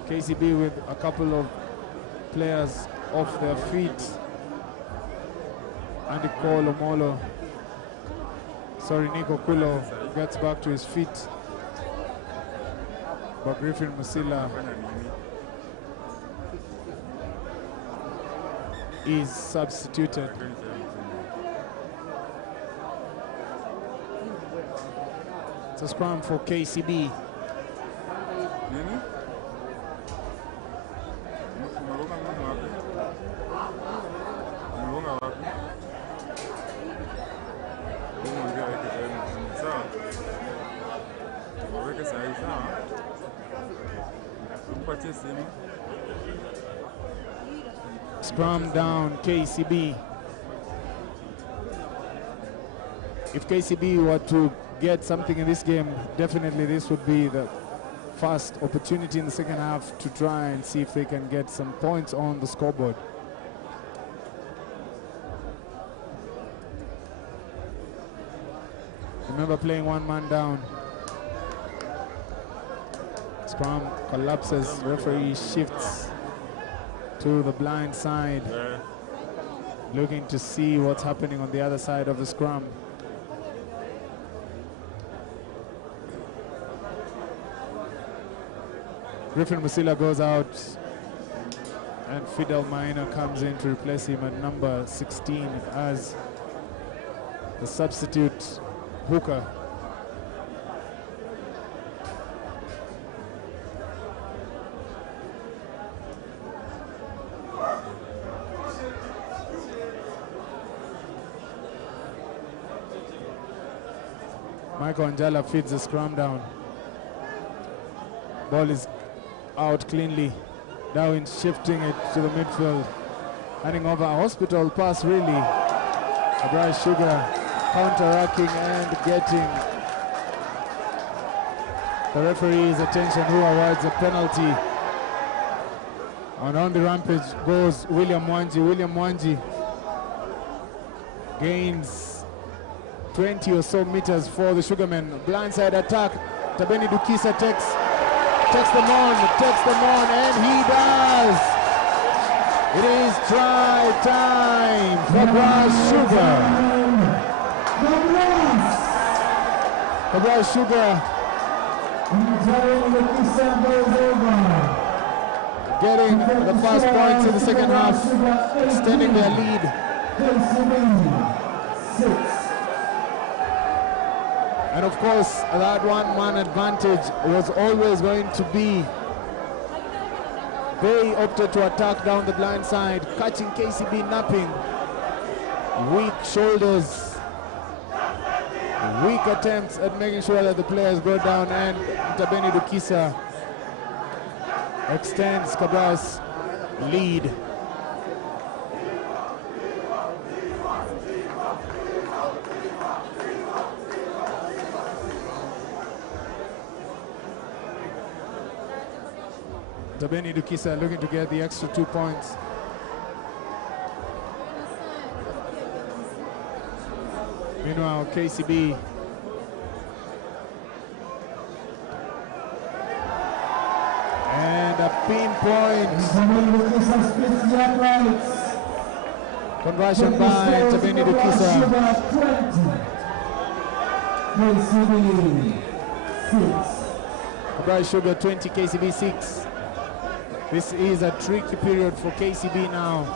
KCB with a couple of players off their feet. Andy Kolomolo. Sorry, Nico Kulo gets back to his feet. But Griffin Musila is substituted. It's a scrum for KCB. Scrum down KCB. If KCB were to get something in this game, definitely this would be the first opportunity in the second half to try and see if they can get some points on the scoreboard. Remember playing one man down. Scrum collapses, referee shifts to the blind side, looking to see what's happening on the other side of the scrum. Griffin Musila goes out and Fidel Maina comes in to replace him at number 16 as the substitute hooker. Michael Anjala feeds the scrum down. Ball is out cleanly. Darwin shifting it to the midfield. Handing over a hospital pass really. Cabras Sugar counter-attacking and getting the referee's attention, who awards a penalty. And on the rampage goes William Mwanji. William Mwanji gains 20 or so meters for the Sugarmen. Blindside attack. Tabeni Dukisa takes them on, and he does. It is try time for Cabras Sugar. Cabras Sugar getting the first points in the second half, extending their lead. And of course, that one-man advantage was always going to be. They opted to attack down the blind side, catching KCB napping. Weak shoulders, weak attempts at making sure that the players go down, and Tabeni Dukisa extends Cabras' lead. Tabeni Dukisa looking to get the extra 2 points. Meanwhile, KCB and a pinpoint conversion by Tabeni Dukisa. Cabras Sugar 20, KCB 6. This is a tricky period for KCB now.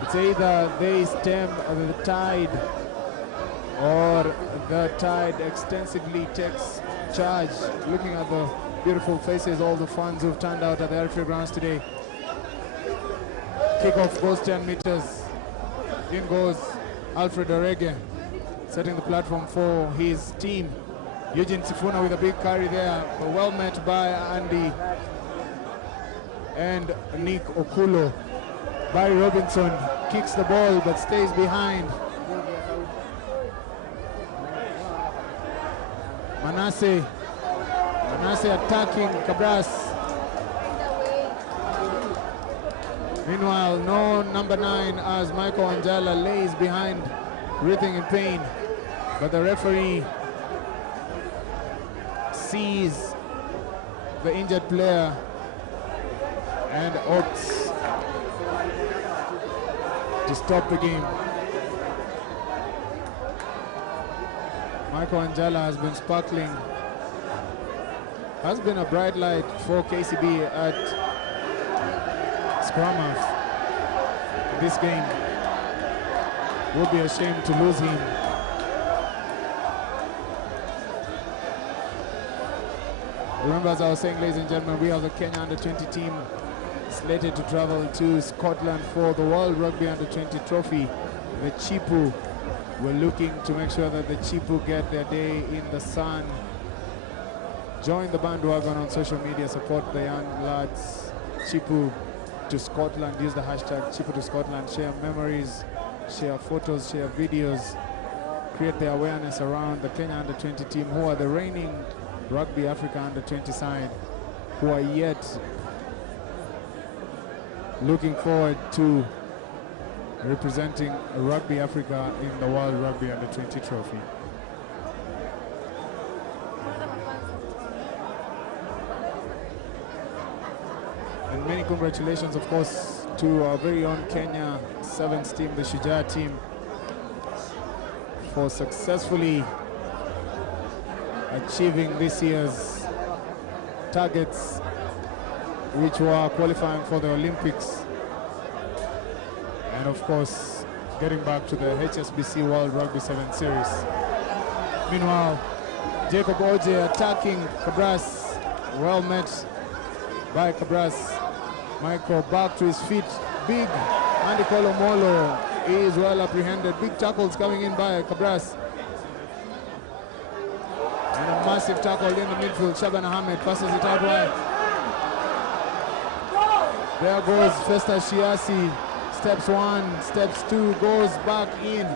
It's either they stem the tide or the tide extensively takes charge. Looking at the beautiful faces, all the fans who've turned out at the RFUEA Grounds today. Kickoff goes 10 meters. In goes Alfred Orege, setting the platform for his team. Eugene Sifuna with a big carry there, but well met by Andy and Nick Okulo. Barry Robinson kicks the ball but stays behind. Manasseh attacking Cabras. Meanwhile, no number 9 as Michael Anjala lays behind, breathing in pain. But the referee sees the injured player and opts to stop the game. Michael Anjala has been sparkling, has been a bright light for KCB at Scrum half. This game would be a shame to lose him. Remember, as I was saying, ladies and gentlemen, we have the Kenya Under-20 team slated to travel to Scotland for the World Rugby Under-20 trophy. The Chipu, we're looking to make sure that the Chipu get their day in the sun. Join the bandwagon on social media, support the young lads. Chipu to Scotland, use the hashtag Chipu to Scotland, share memories, share photos, share videos, create the awareness around the Kenya Under-20 team, who are the reigning Rugby Africa Under-20 side, who are yet looking forward to representing Rugby Africa in the World Rugby Under-20 trophy. many congratulations, of course, to our very own Kenya Sevens team, the Shujaa team, for successfully achieving this year's targets, which were qualifying for the Olympics, and of course getting back to the HSBC World Rugby 7 Series. Meanwhile, Jacob Oje attacking Kabras, well met by Cabras. Michael back to his feet, big Andy Kolomolo is well apprehended, big tackles coming in by Cabras. And a massive tackle in the midfield. Shaban Ahmed passes it out wide. There goes Festa Shiasi. Steps one, steps two, goes back in.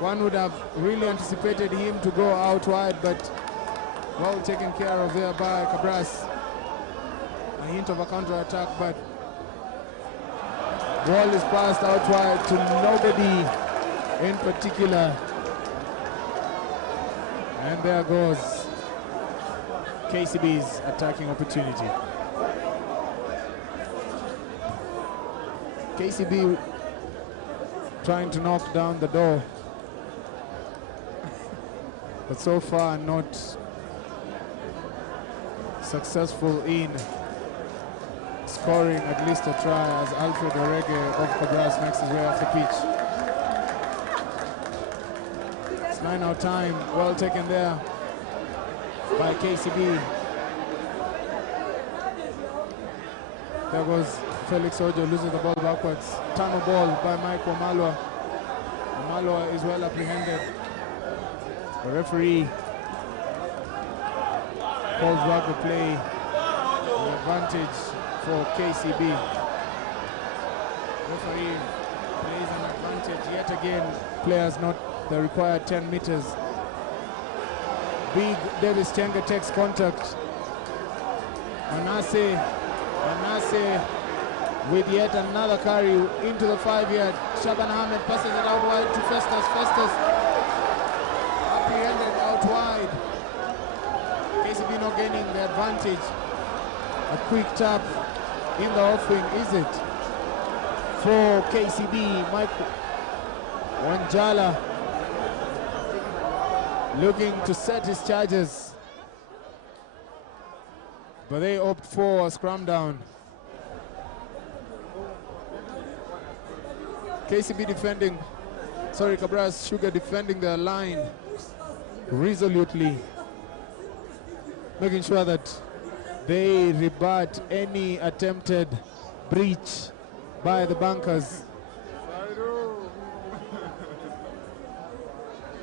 One would have really anticipated him to go out wide, but well taken care of there by Cabras. A hint of a counter-attack, but ball is passed out wide to nobody in particular. And there goes KCB's attacking opportunity. KCB trying to knock down the door, but so far not successful in scoring at least a try, as Alfred Orege of Cabras makes his way off the pitch. It's line-out time, well taken there by KCB. There goes Felix Ojo, loses the ball backwards. Tunnel ball by Mike Wamalwa. Wamalwa is well apprehended. The referee calls back the play. An advantage for KCB. Referee plays an advantage yet again. Players not the required 10 meters. Big Davis Chenga takes contact. Manasseh with yet another carry into the 5-yard. Shaban Ahmed passes it out wide to Festus. Festus apprehended out wide. KCB not gaining the advantage. A quick tap in the offing, is it? For KCB, Mike Wanjala looking to set his charges, but they opt for a scrum down. KCB defending, Cabras Sugar defending their line resolutely, making sure that they rebut any attempted breach by the bunkers.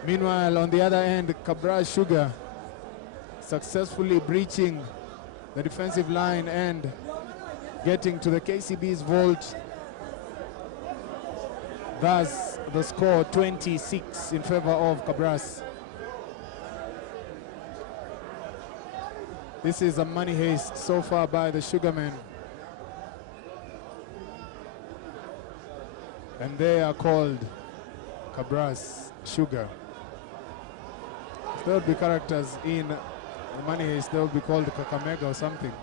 Meanwhile, on the other end, Cabras Sugar successfully breaching the defensive line and getting to the KCB's vault. Thus, the score 26 in favor of Cabras. This is a money haste so far by the Sugarmen. And they are called Cabras Sugar. If there would be characters in the money haste, they would be called Kakamega or something.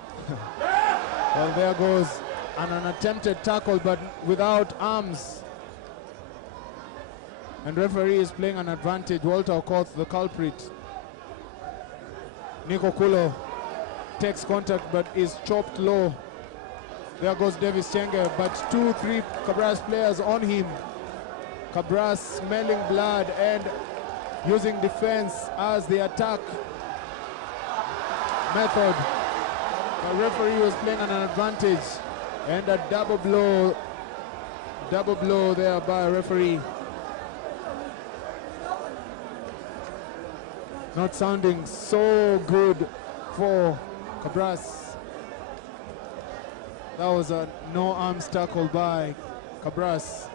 Well, there goes an attempted tackle, but without arms. And referee is playing an advantage. Walter Okoth, the culprit. Nico Kulo takes contact but is chopped low. There goes Davis Chenge, but 2-3 Cabras players on him. Cabras smelling blood and using defense as the attack method. The referee was playing an advantage, and a double blow there by a referee. Not sounding so good for Cabras. That was a no arms tackle by Cabras.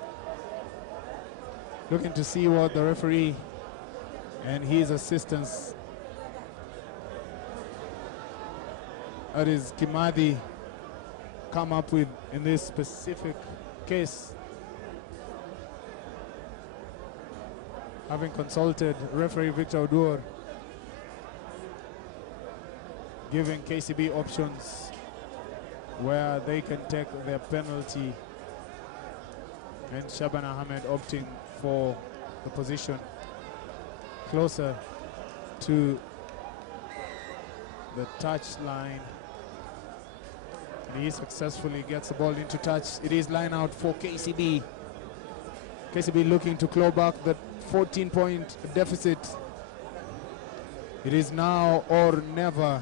Looking to see what the referee and his assistants, that is Kimathi, come up with in this specific case. Having consulted referee Victor Odur, giving KCB options where they can take their penalty, and Shaban Ahmed opting for the position closer to the touch line. And he successfully gets the ball into touch. It is line out for KCB. KCB looking to claw back the 14-point deficit. It is now or never.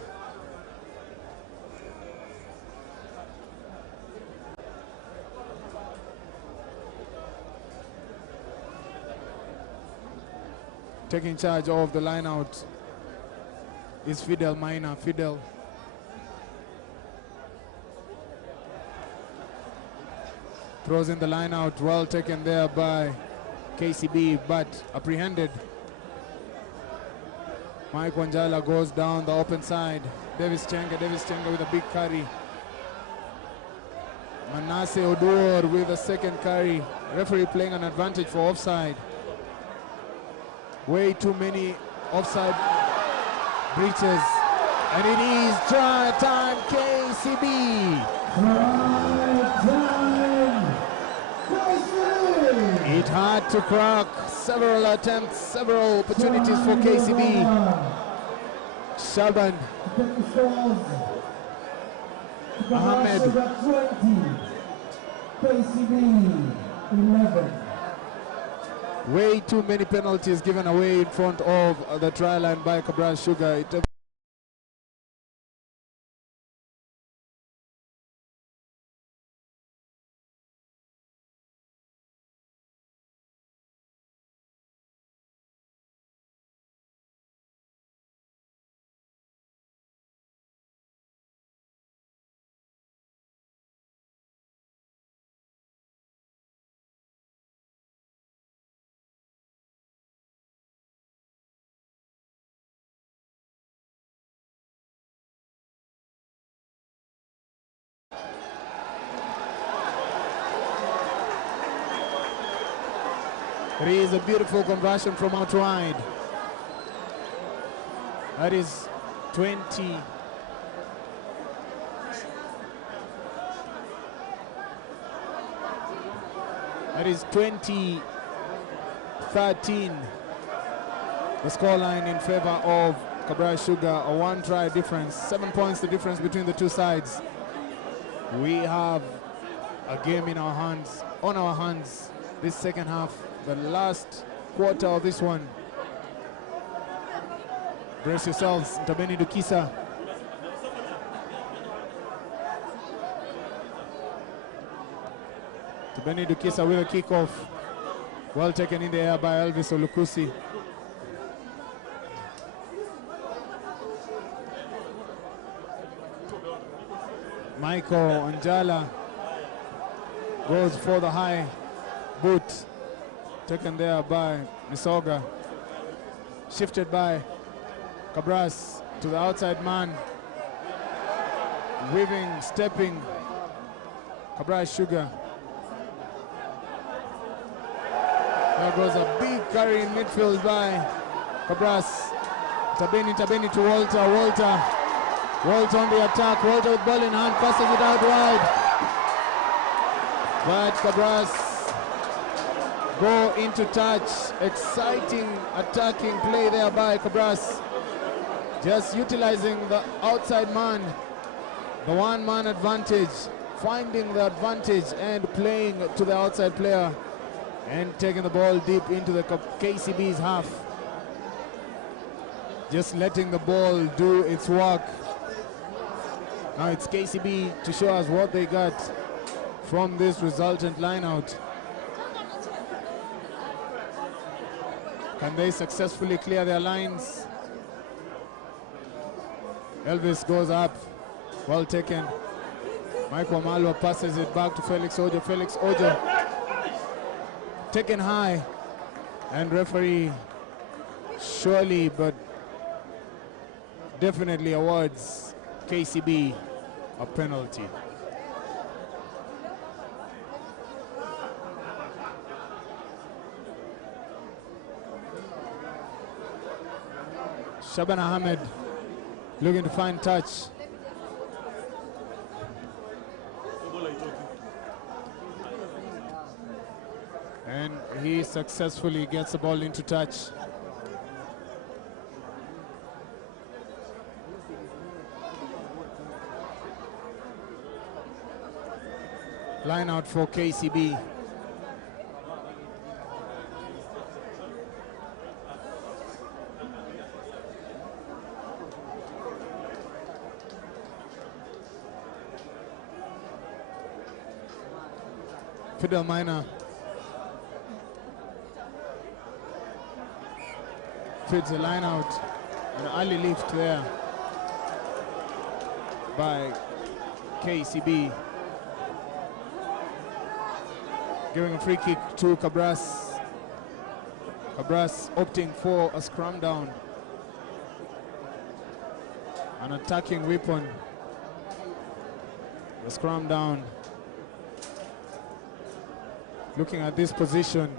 Taking charge of the line out is Fidel Maina. Fidel throws in the line out, well taken there by KCB, but apprehended. Mike Wanjala goes down the open side. Davis Chenga with a big carry. Manasseh Odur with a second carry. Referee playing an advantage for offside. Way too many offside breaches. And it is try time KCB. It had to crack. Several attempts, several opportunities for KCB. Shaban Ahmed. KCB 11. Way too many penalties given away in front of the try line by Cabras Sugar. It is a beautiful conversion from out wide. That is 20. That is 20-13. The scoreline in favor of Cabras Sugar, a one-try difference. 7 points the difference between the two sides. We have a game in our hands, on our hands, this second half. The last quarter of this one. Brace yourselves, Ntabeni Dukisa. Ntabeni Dukisa with a kickoff. Well taken in the air by Elvis Olukusi. Michael Anjala goes for the high boot. Taken there by Misoga. Shifted by Kabras to the outside man. Weaving, stepping. Cabras Sugar. There goes a big carry in midfield by Kabras. Tabeni to Walter. Walter on the attack. Walter with ball in hand. Passes it out wide. But Cabras go into touch. Exciting attacking play there by Cabras. Just utilizing the outside man, the one-man advantage, finding the advantage and playing to the outside player and taking the ball deep into the KCB's half. Just letting the ball do its work. Now it's KCB to show us what they got from this resultant lineout. Can they successfully clear their lines? Elvis goes up, well taken. Mike Wamalwa passes it back to Felix Ojo. Felix Ojo taken high, and referee surely but definitely awards KCB a penalty. Shaban Ahmed looking to find touch. And he successfully gets the ball into touch. Line out for KCB. Fidel Minor feeds the line out. An early lift there by KCB. Giving a free kick to Cabras. Cabras opting for a scrum down. An attacking weapon. The scrum down. Looking at this position,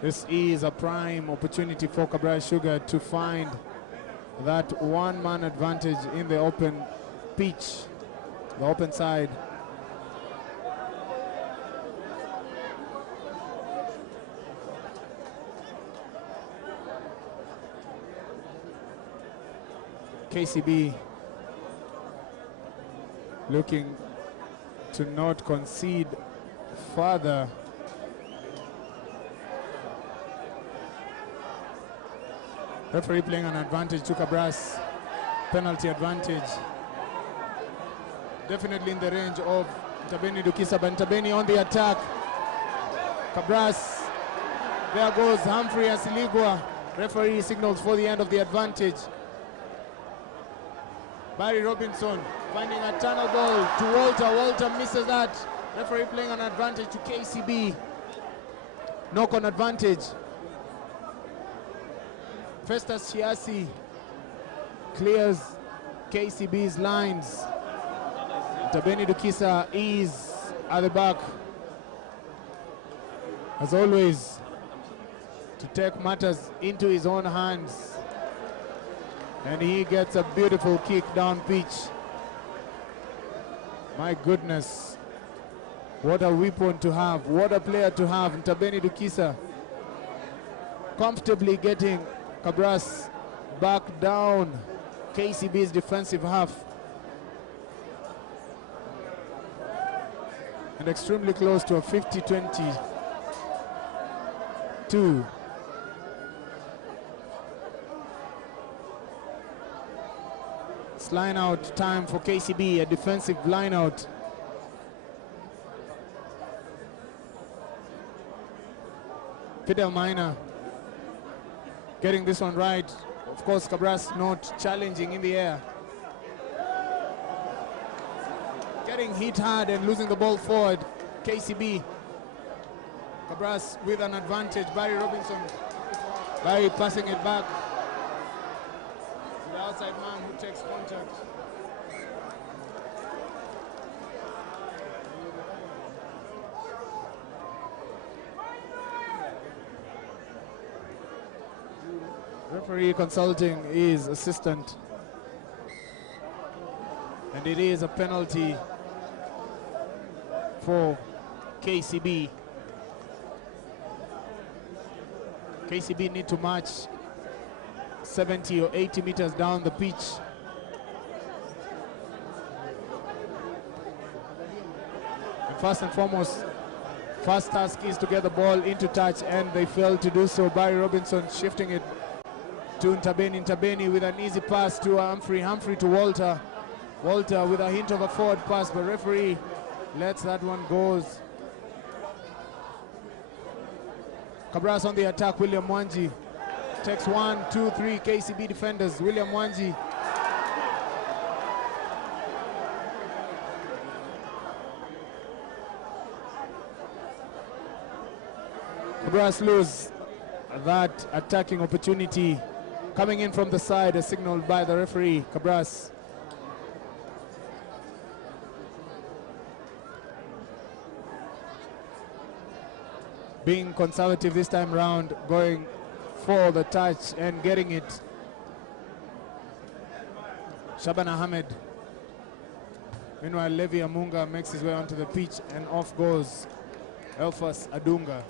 this is a prime opportunity for Cabras Sugar to find that one-man advantage in the open pitch, the open side. KCB looking to not concede further. Referee playing an advantage to Cabras. Penalty advantage. Definitely in the range of Ntabeni Dukisa, but Ntabeni on the attack. Cabras. There goes Humphrey Asiligwa. Referee signals for the end of the advantage. Barry Robinson finding a tunnel ball to Walter. Walter misses that. Referee playing an advantage to KCB. Knock on advantage. Festus Chiasi clears KCB's lines. Ntabeni Dukisa is at the back, as always, to take matters into his own hands. And he gets a beautiful kick down pitch. My goodness, what a weapon to have, what a player to have. Ntabeni Dukisa comfortably getting Cabras back down KCB's defensive half. And extremely close to a 50-22. It's line out time for KCB, a defensive line out. Fidel Minor getting this one right. Of course, Cabras not challenging in the air. Getting hit hard and losing the ball forward. KCB. Cabras with an advantage. Barry Robinson. Barry passing it back to the outside man who takes contact. Referee consulting his assistant, and it is a penalty for KCB. KCB need to march 70 or 80 meters down the pitch. And first and foremost, first task is to get the ball into touch, and they failed to do so. Barry Robinson shifting it to Ntabeni. Ntabeni with an easy pass to Humphrey. Humphrey to Walter. Walter with a hint of a forward pass, but referee lets that one go. Cabras on the attack. William Mwanji takes 1, 2, 3 KCB defenders. William Mwanji. Cabras lose that attacking opportunity. Coming in from the side, as signaled by the referee, Cabras. Being conservative this time round, going for the touch and getting it. Shaban Ahmed. Meanwhile, Levi Amunga makes his way onto the pitch, and off goes Elfas Adunga.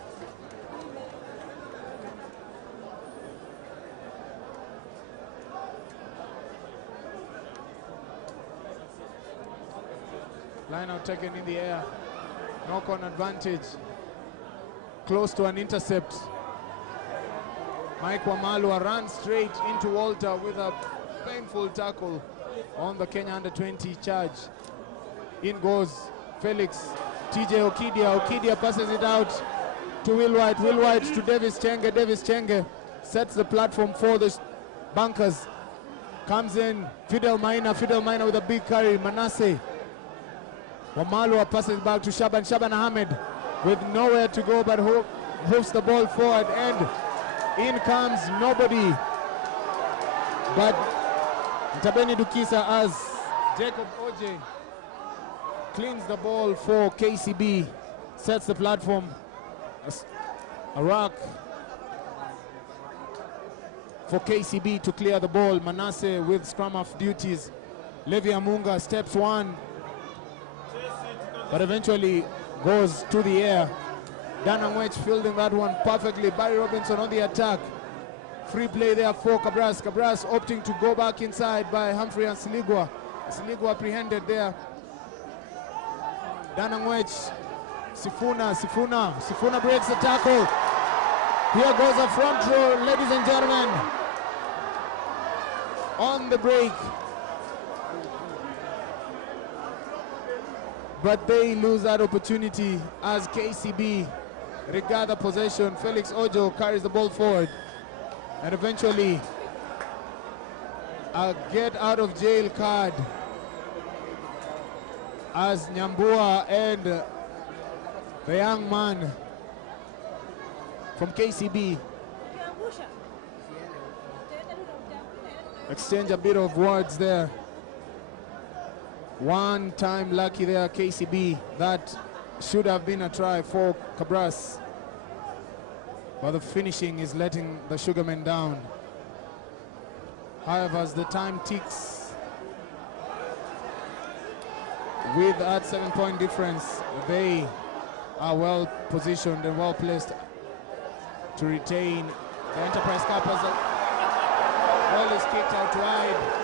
Lineout taken in the air. Knock-on advantage. Close to an intercept. Mike Wamalwa runs straight into Walter with a painful tackle on the Kenya under-20 charge. In goes Felix. TJ Okidia. Okidia passes it out to Will White. Will White to Davis Chenge. Davis Chenge sets the platform for the bunkers. Comes in Fidel Maina. Fidel Maina with a big carry. Manasseh. Wamalwa passes back to Shaban. Shaban Ahmed with nowhere to go but hoofs the ball forward, and in comes nobody but Ntabeni Dukisa as Jacob Oje cleans the ball for KCB, sets the platform. A rock for KCB to clear the ball. Manasseh with scrum of duties. Levi Amunga steps one, but eventually goes to the air. Dana Nwech fielding that one perfectly. Barry Robinson on the attack. Free play there for Cabras. Cabras opting to go back inside by Humphrey and Siligwa. Siligwa apprehended there. Dana Nwech. Sifuna breaks the tackle. Here goes a front row, ladies and gentlemen. On the break. But they lose that opportunity as KCB regather possession. Felix Ojo carries the ball forward, and eventually a get out of jail card as Nyambua and the young man from KCB exchange a bit of words there. One time lucky there, KCB. That should have been a try for Cabras, but the finishing is letting the Sugarmen down. However, as the time ticks, with that 7-point difference, they are well positioned and well placed to retain the Enterprise Cup as the ball is kicked out wide.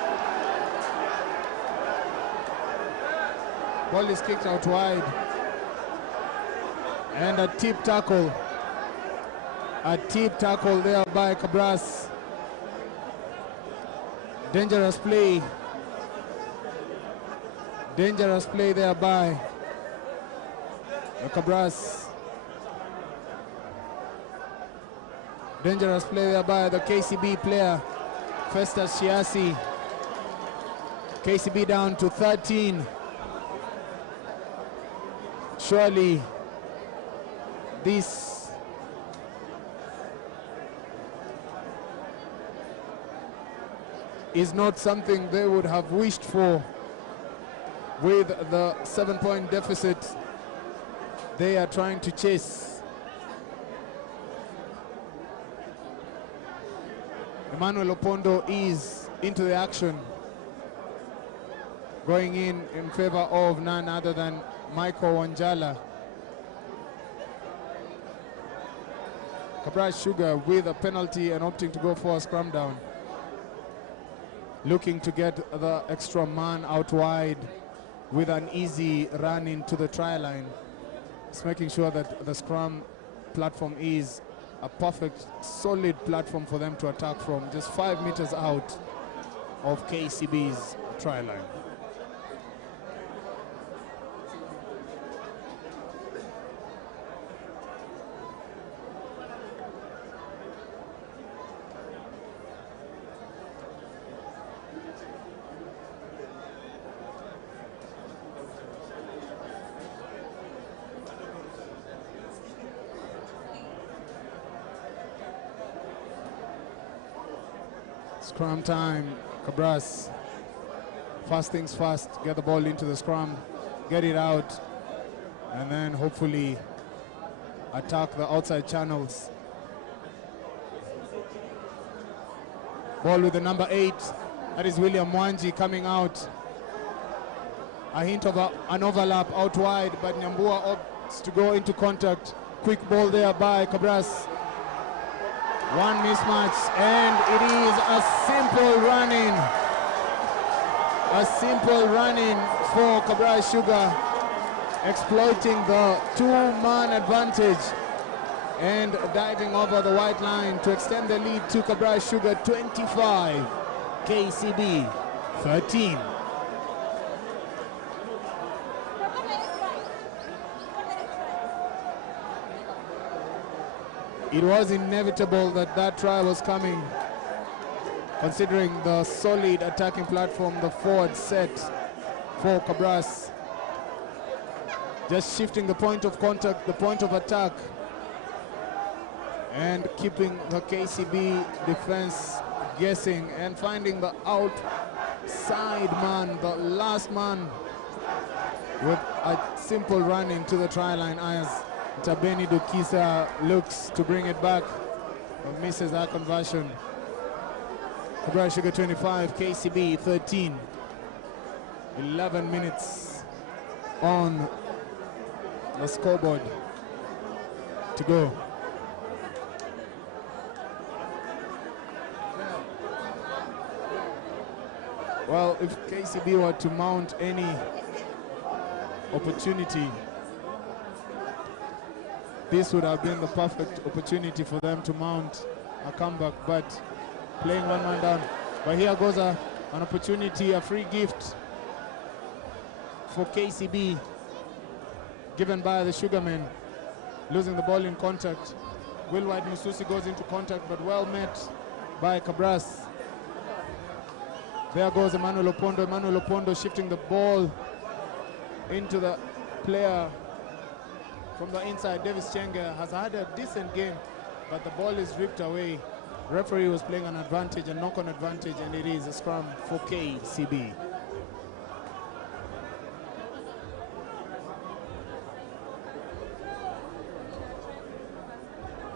Ball is kicked out wide. And a tip tackle. A tip tackle there by Cabras. Dangerous play. Dangerous play there by Cabras. Dangerous play there by the KCB player, Festus Shiasi. KCB down to 13. Surely this is not something they would have wished for with the 7-point deficit they are trying to chase. Emmanuel Opondo is into the action, going in favor of none other than Michael Wanjala. Cabras Sugar with a penalty and opting to go for a scrum down. Looking to get the extra man out wide with an easy run into the try line. It's making sure that the scrum platform is a perfect, solid platform for them to attack from, just 5 meters out of KCB's try line. Scrum time, Cabras. First things first, get the ball into the scrum, get it out, and then hopefully attack the outside channels. Ball with the number 8, that is William Mwanji coming out. A hint of an overlap out wide, but Nyambua opts to go into contact. Quick ball there by Cabras. One mismatch, and it is a simple run-in. A simple run-in for Kabras Sugar. exploiting the two-man advantage and diving over the white line to extend the lead to Kabras Sugar 25, KCB 13. It was inevitable that that try was coming, considering the solid attacking platform the forward set for Cabras. Just shifting the point of contact, the point of attack, and keeping the KCB defense guessing and finding the outside man, the last man, with a simple run into the try line as Tabeni Dukisa looks to bring it back, but misses that conversion. Cabras Sugar 25, KCB 13. 11 minutes on the scoreboard to go. Well, if KCB were to mount any opportunity, this would have been the perfect opportunity for them to mount a comeback, but playing one man down. But here goes an opportunity, a free gift for KCB, given by the Sugarmen, losing the ball in contact. Will White Mususi goes into contact, but well met by Cabras. There goes Emmanuel Opondo. Emmanuel Opondo shifting the ball into the player from the inside. Davis Chenge has had a decent game, but the ball is ripped away. Referee was playing an advantage, a knock-on advantage, and it is a scrum for KCB.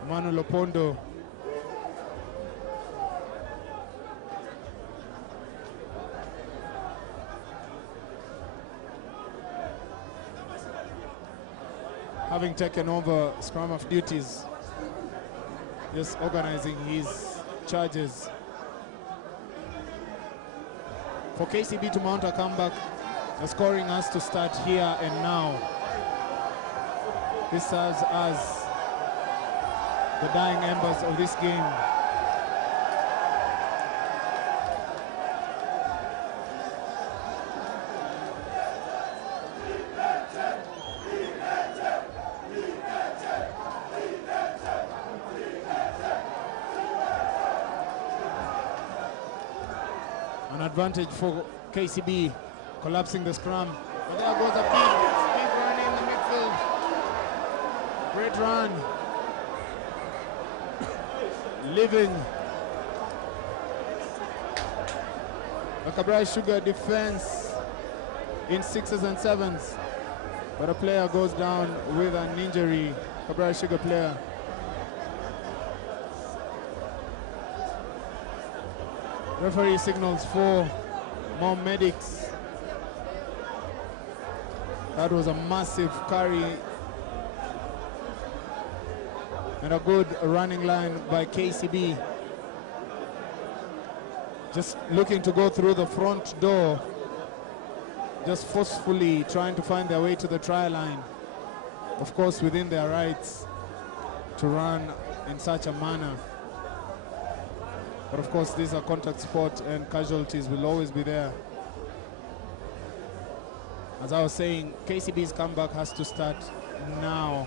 Emmanuel Opondo having taken over scrum of duties, just organizing his charges. For KCB to mount a comeback, the scoring has to start here and now. This serves as the dying embers of this game. An advantage for KCB, collapsing the scrum. And there goes a big run in the midfield. Great run. Living the Cabras Sugar defense in 6s and 7s, but a player goes down with an injury. Cabras Sugar player. Referee signals for more medics. That was a massive carry and a good running line by KCB. Just looking to go through the front door, just forcefully trying to find their way to the try line. Of course, within their rights to run in such a manner. But of course, these are contact sport and casualties will always be there. As I was saying, KCB's comeback has to start now.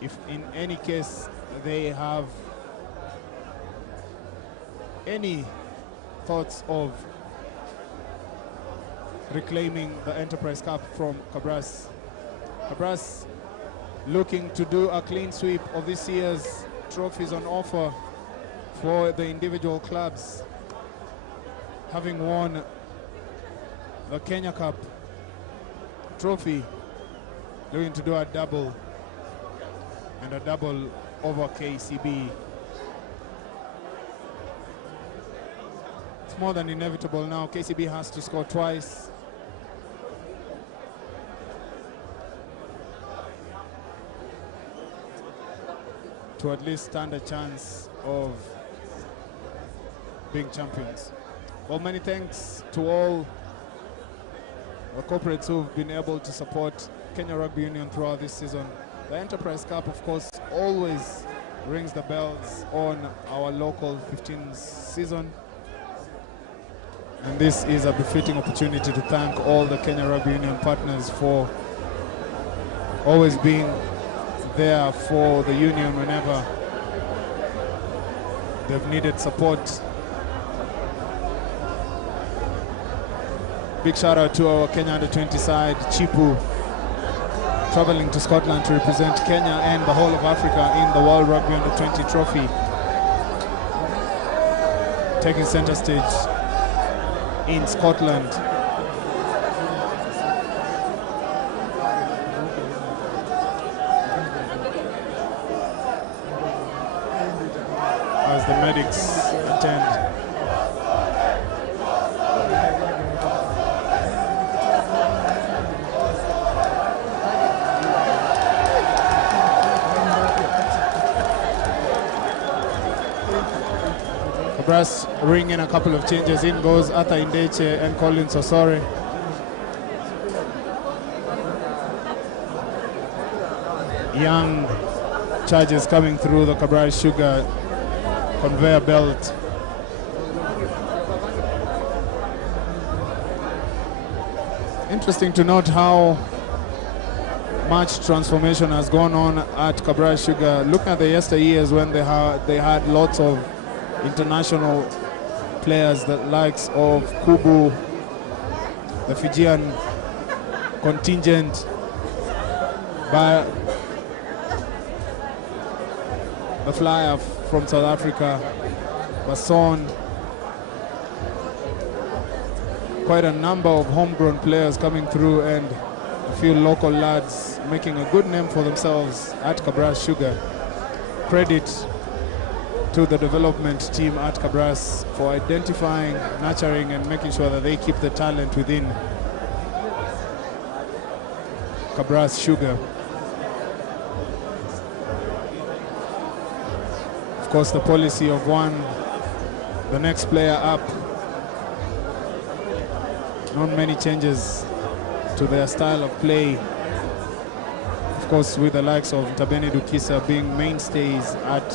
If in any case they have any thoughts of reclaiming the Enterprise Cup from Cabras. Cabras looking to do a clean sweep of this year's trophies on offer for the individual clubs, having won the Kenya Cup trophy, looking to do a double, and a double over KCB. It's more than inevitable now. KCB has to score twice. To at least stand a chance of being champions. Well, many thanks to all the corporates who've been able to support Kenya Rugby Union throughout this season. The Enterprise Cup, of course, always rings the bells on our local 15 season. And this is a befitting opportunity to thank all the Kenya Rugby Union partners for always being there for the union whenever they've needed support. Big shout out to our Kenya Under-20 side, Chipu, traveling to Scotland to represent Kenya and the whole of Africa in the World Rugby Under-20 trophy. Taking center stage in Scotland. As the medics attend. Cabras ring in a couple of changes. In goes Arthur Indeche and Colin Sosore. Young charges coming through the Cabras Sugar conveyor belt. Interesting to note how much transformation has gone on at Cabras Sugar. Looking at the yesteryears when they had lots of international players, the likes of Kubu, the Fijian contingent, by the flyer from South Africa, Basson, quite a number of homegrown players coming through and a few local lads making a good name for themselves at Cabras Sugar. Credit to the development team at Cabras for identifying, nurturing and making sure that they keep the talent within Cabras Sugar. Of course, the policy of the next player up. Not many changes to their style of play. Of course, with the likes of Tabeni Dukisa being mainstays at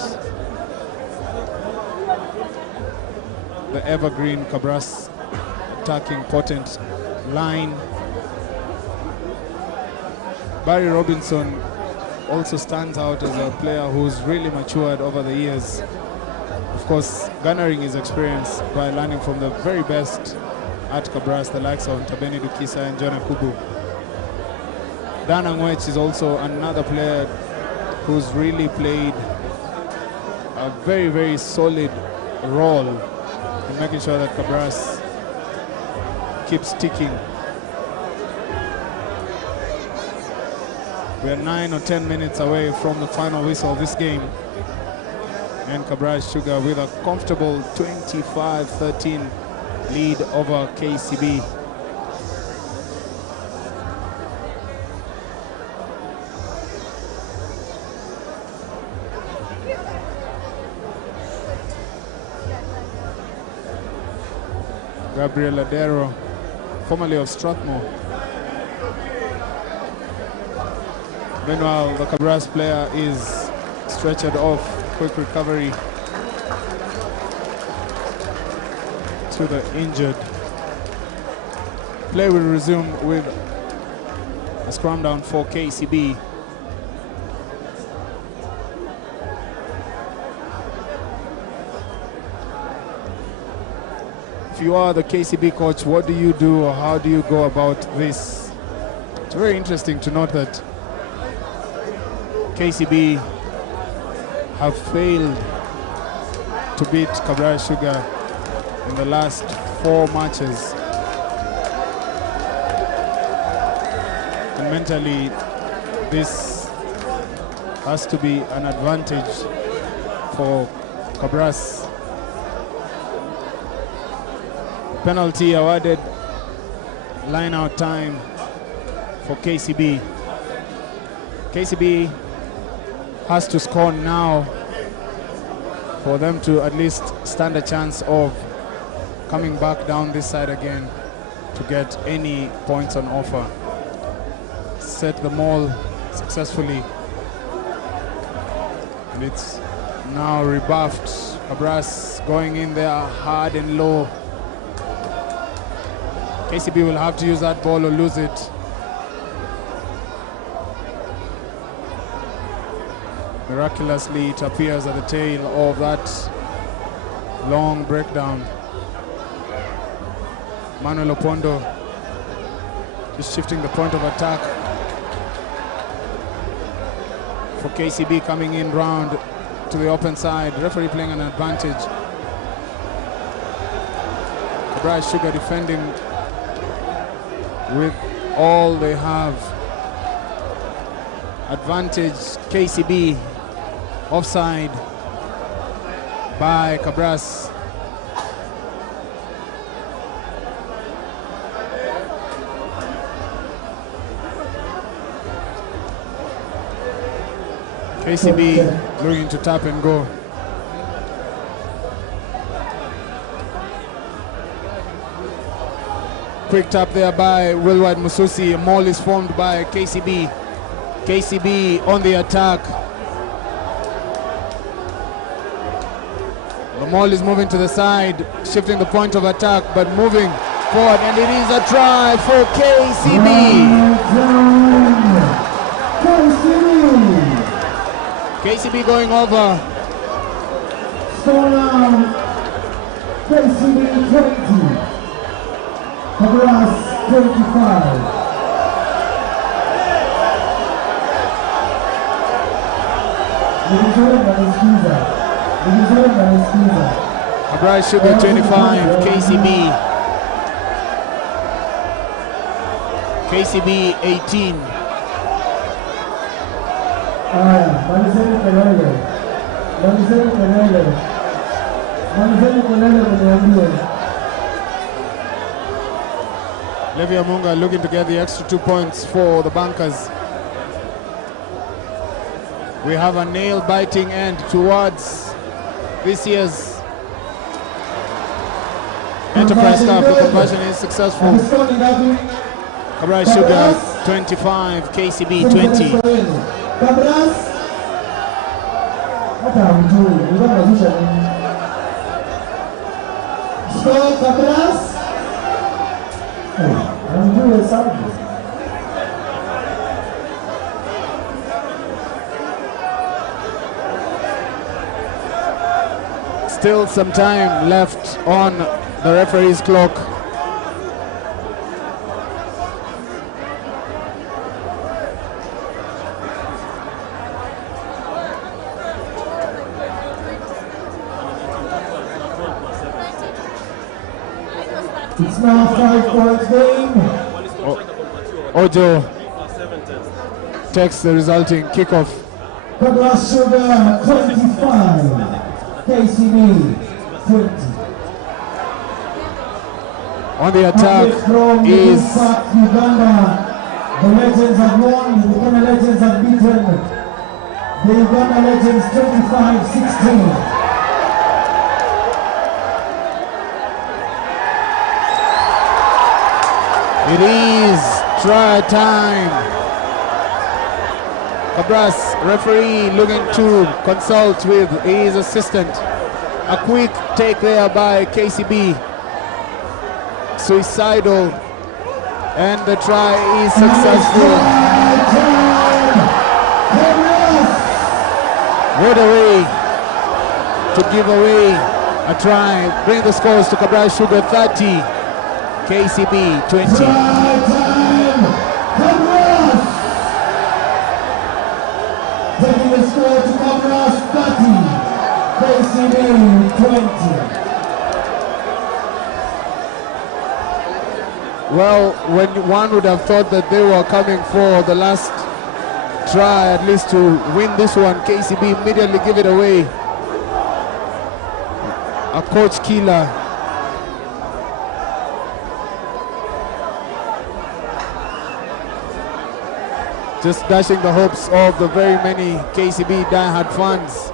the evergreen Cabras attacking potent line. Barry Robinson also stands out as a player who's really matured over the years. Of course, garnering his experience by learning from the very best at Cabras, the likes of Tabeni Dukisa and Jonah Kubu. Dan Angwech is also another player who's really played a very, very solid role in making sure that Cabras keeps ticking. We are 9 or 10 minutes away from the final whistle of this game. And Cabras Sugar with a comfortable 25-13 lead over KCB. Gabriel Adero, formerly of Strathmore. Meanwhile, the Cabras player is stretchered off. Quick recovery to the injured. Play will resume with a scrum down for KCB. If you are the KCB coach, what do you do or how do you go about this? It's very interesting to note that KCB have failed to beat Cabras Sugar in the last 4 matches. And mentally, this has to be an advantage for Cabras. Penalty awarded, line out time for KCB. KCB has to score now for them to at least stand a chance of coming back down this side again. to get any points on offer. Set the maul successfully. And it's now rebuffed. Kabras going in there hard and low. KCB will have to use that ball or lose it. Miraculously, it appears at the tail of that long breakdown. Manuel Opondo just shifting the point of attack for KCB, coming in round to the open side. Referee playing an advantage. Cabras Sugar defending with all they have. Advantage KCB. Offside by Cabras. KCB looking to tap and go. Quick tap there by Wilward Mususi. A maul is formed by KCB. KCB on the attack. The maul is moving to the side, shifting the point of attack, but moving forward, and it is a try for KCB. KCB going over. So now, KCB 20, Cabras 25. Cabras Sugar 25, KCB 18. Levi Amunga looking to get the extra 2 points for the Bankers. We have a nail-biting end towards this year's Enterprise Cup. The conversion is successful. Cabras Sugar 25, KCB 20. Cabras. Score Cabras. Still some time left on the referee's clock. It's now 5 points game. Ojo takes the resulting kickoff. Cabras Sugar 25. KCB 20. On the attack is Uganda. The Legends have won. The Uganda Legends have beaten the Uganda Legends 25-16. It is try time. Cabras referee looking to consult with his assistant. A quick take there by KCB. Suicidal, and the try is successful. What a way to give away a try. Bring the scores to Cabras Sugar 30. KCB 20. Taking the score to Cabras 30. KCB 20. Well, when one would have thought that they were coming for the last try, at least to win this one, KCB immediately give it away. A coach killer. Just dashing the hopes of the very many KCB diehard fans.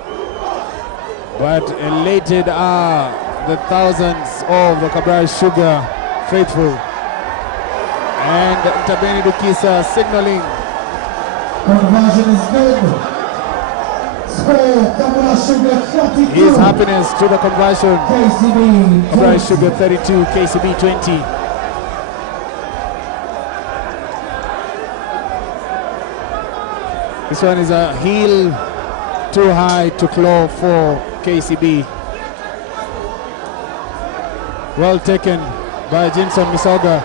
But elated are the thousands of the Kabras Sugar faithful. And Tabeni Dukisa signaling. Conversion is good. Score, Kabras Sugar 42. His happiness to the conversion. KCB Kabras Sugar 32, KCB 20. This one is a heel too high to claw for KCB. Well taken by Jinson Misoga.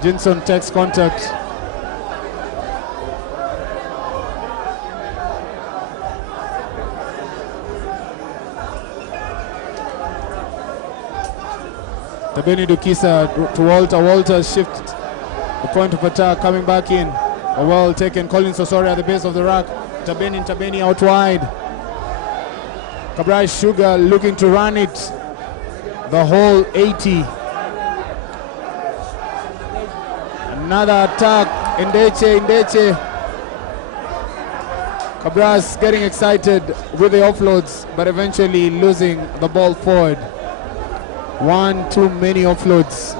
Jinson takes contact. Tabeni Dukisa to Walter. Walter shift the point of attack, coming back in. A well taken. Colin Sosori at the base of the rack. Tabeni out wide. Kabras Sugar looking to run it the whole 80. Another attack. Ndeche. Kabras getting excited with the offloads, but eventually losing the ball forward. One too many offloads.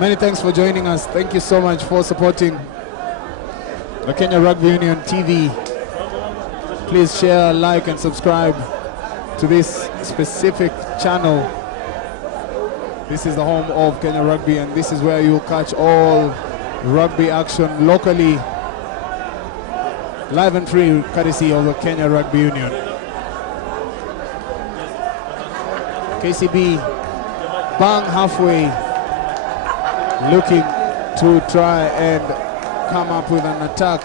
Many thanks for joining us. Thank you so much for supporting the Kenya Rugby Union TV. Please share, like, and subscribe to this specific channel. This is the home of Kenya Rugby, and this is where you'll catch all rugby action locally, live and free, courtesy of the Kenya Rugby Union. KCB bang halfway, looking to try and come up with an attack.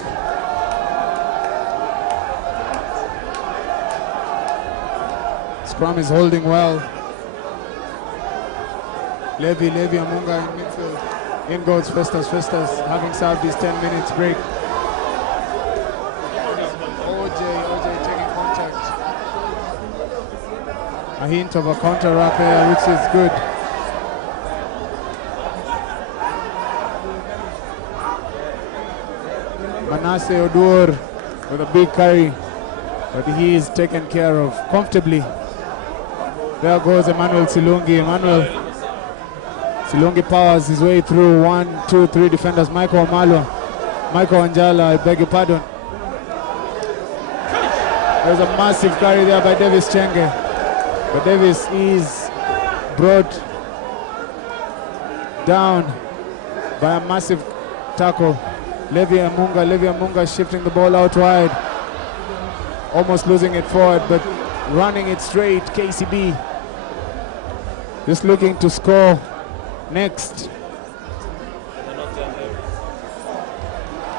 Scrum is holding well. Levy Amunga in midfield. In goes Festus, having served his 10 minutes break. OJ taking contact. A hint of a counter rack there, which is good. Manasseh Odur with a big carry, but he is taken care of comfortably. There goes Emmanuel Silungi. Silungi powers his way through 1, 2, 3 defenders. Michael Anjala, I beg your pardon. There's a massive carry there by Davis Chenge, but Davis is brought down by a massive tackle. Levi Amunga shifting the ball out wide, almost losing it forward, but running it straight. KCB just looking to score next,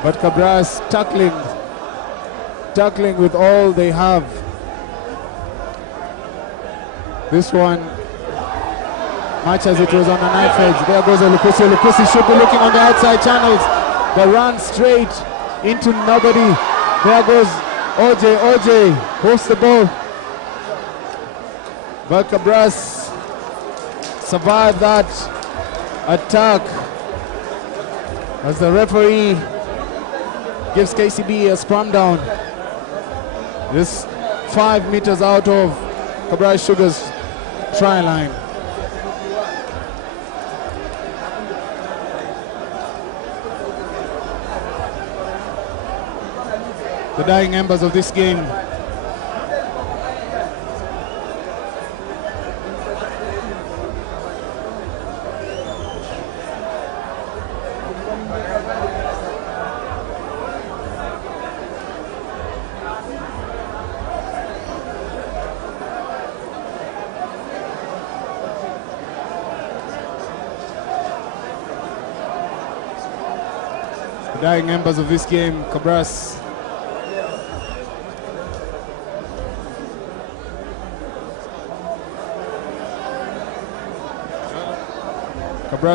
but Cabras tackling with all they have. This one, much as it was on a knife edge. There goes Olukusi. Olukusi should be looking on the outside channels, but runs straight into nobody. There goes OJ hosts the ball, but Cabras survived that attack as the referee gives KCB a scrum down. Just 5 meters out of Kabras Sugar's try line. The dying embers of this game. The dying embers of this game. Cabras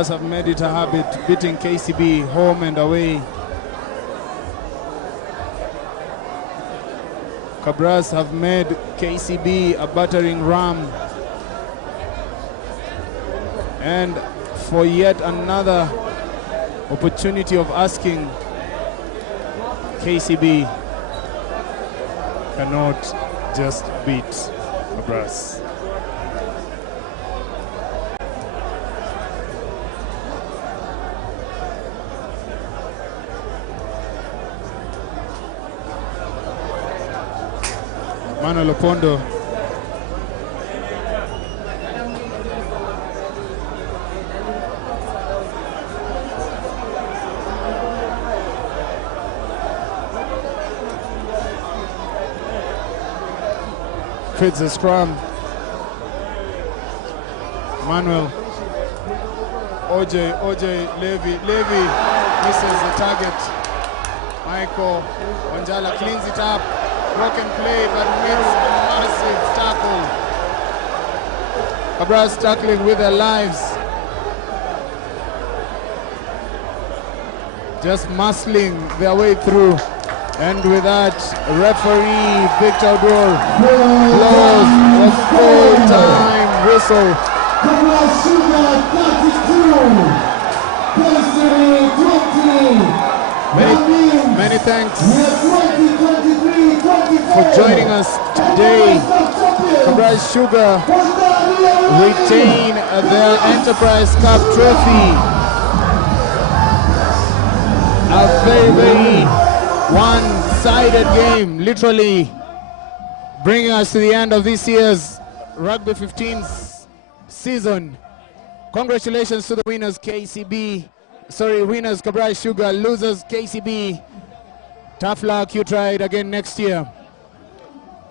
have made it a habit beating KCB home and away. Cabras have made KCB a battering ram. And for yet another opportunity of asking, KCB cannot just beat Cabras. Manuel Opondo. Fits the scrum. Manuel. OJ, Levy misses the target. Michael Wanjala cleans it up. Broken play, but makes a massive tackle. Cabras tackling with their lives. Just muscling their way through. And with that, referee Victor Dor blows the full-time whistle. Many thanks for joining us today. Cabras Sugar retain their Enterprise Cup trophy. A very one-sided game, literally bringing us to the end of this year's Rugby 15 season. Congratulations to the winners, winners Cabras Sugar, losers KCB. Tough luck, you try it again next year.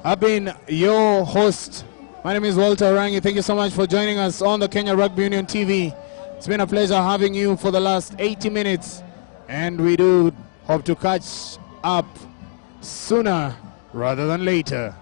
I've been your host. My name is Walter Rangi. Thank you so much for joining us on the Kenya Rugby Union TV. It's been a pleasure having you for the last 80 minutes. And we do hope to catch up sooner rather than later.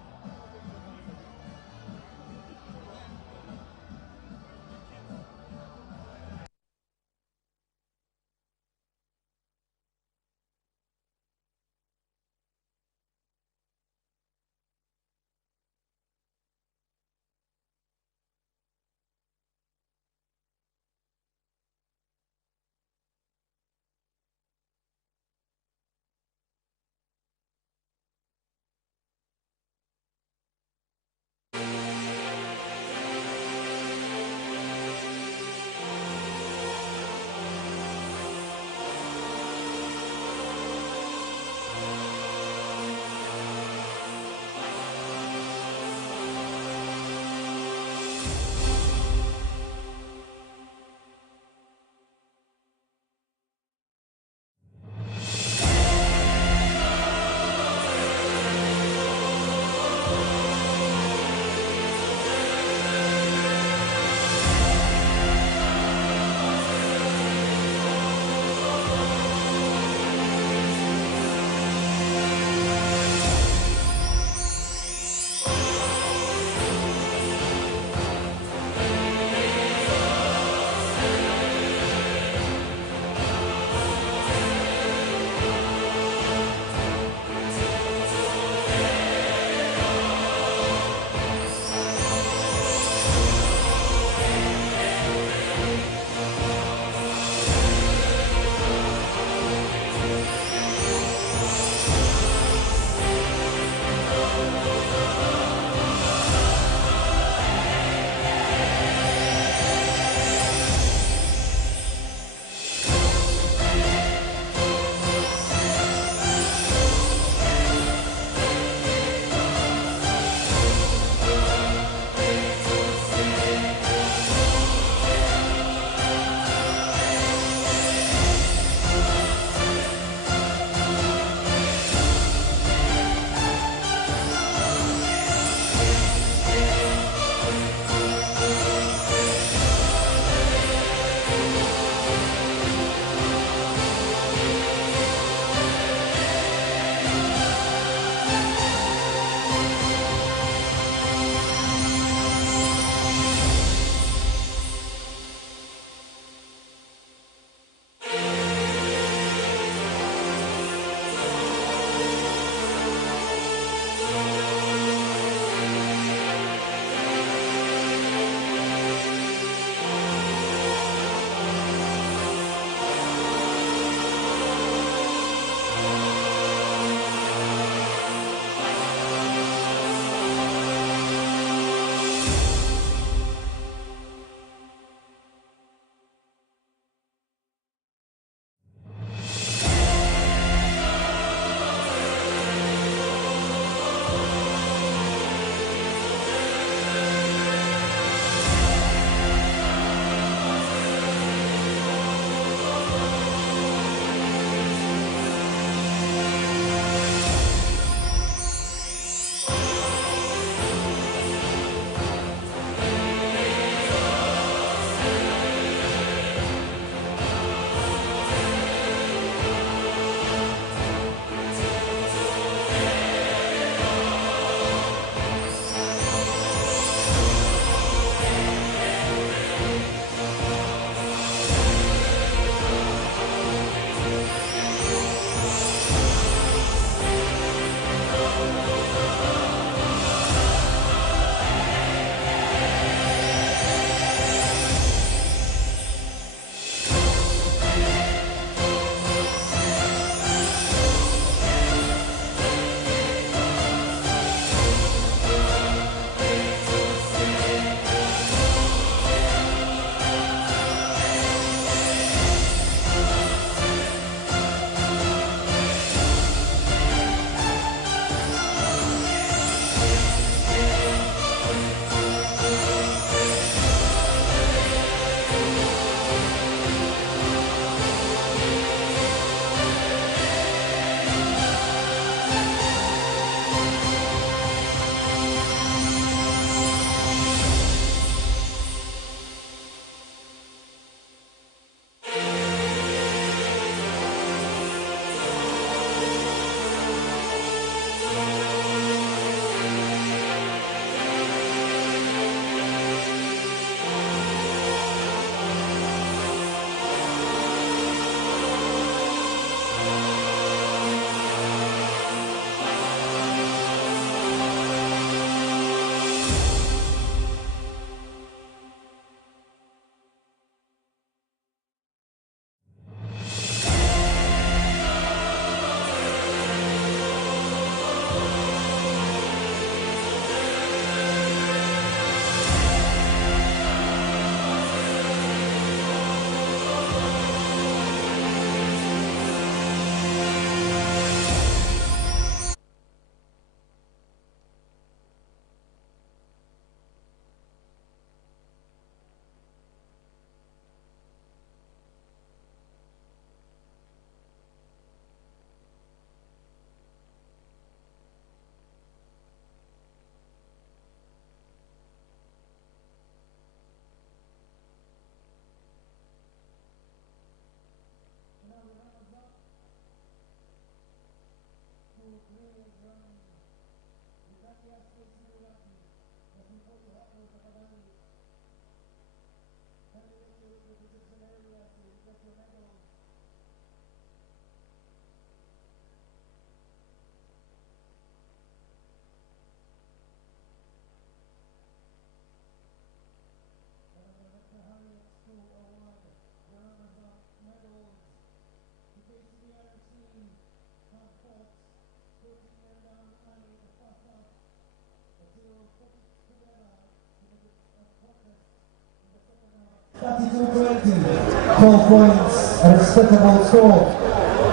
32-20, 12 points, a respectable score.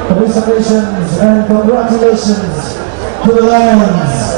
Congratulations and congratulations to the Lions.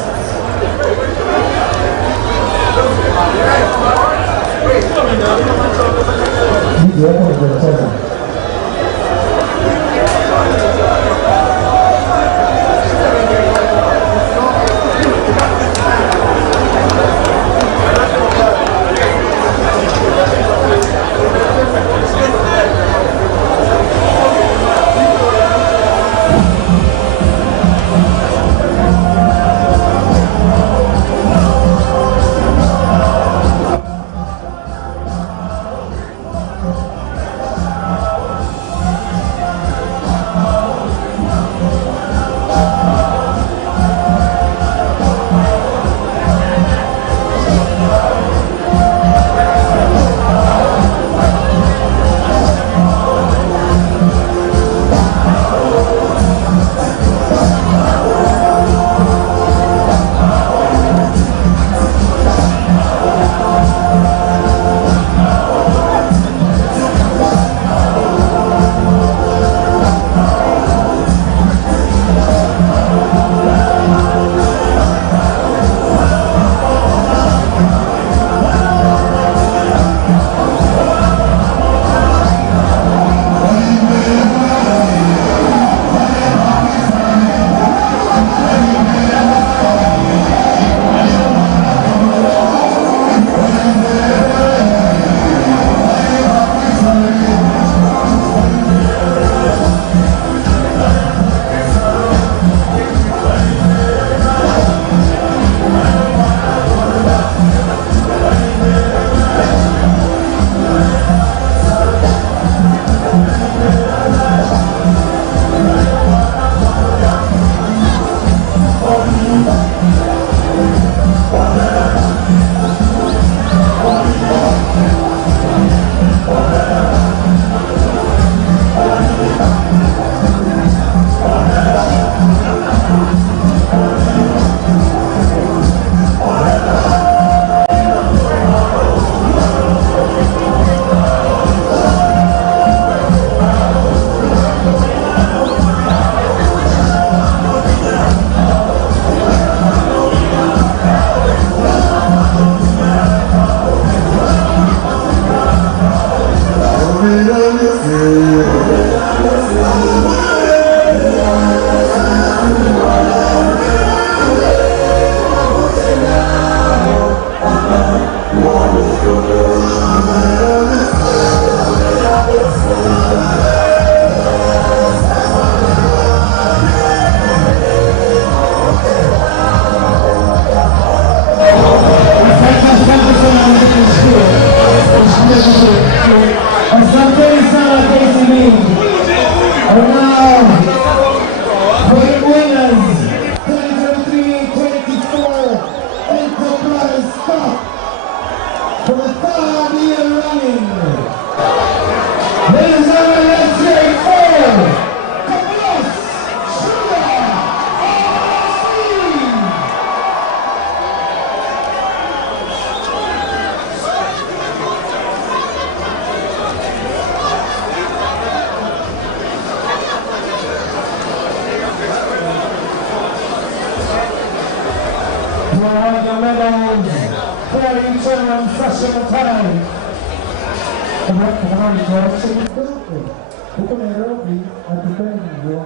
Huko Nairobi hatupendi mvua.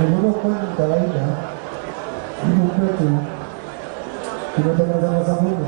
Mvua kwani kawaida. Huko kwetu tumetengeneza sabuni.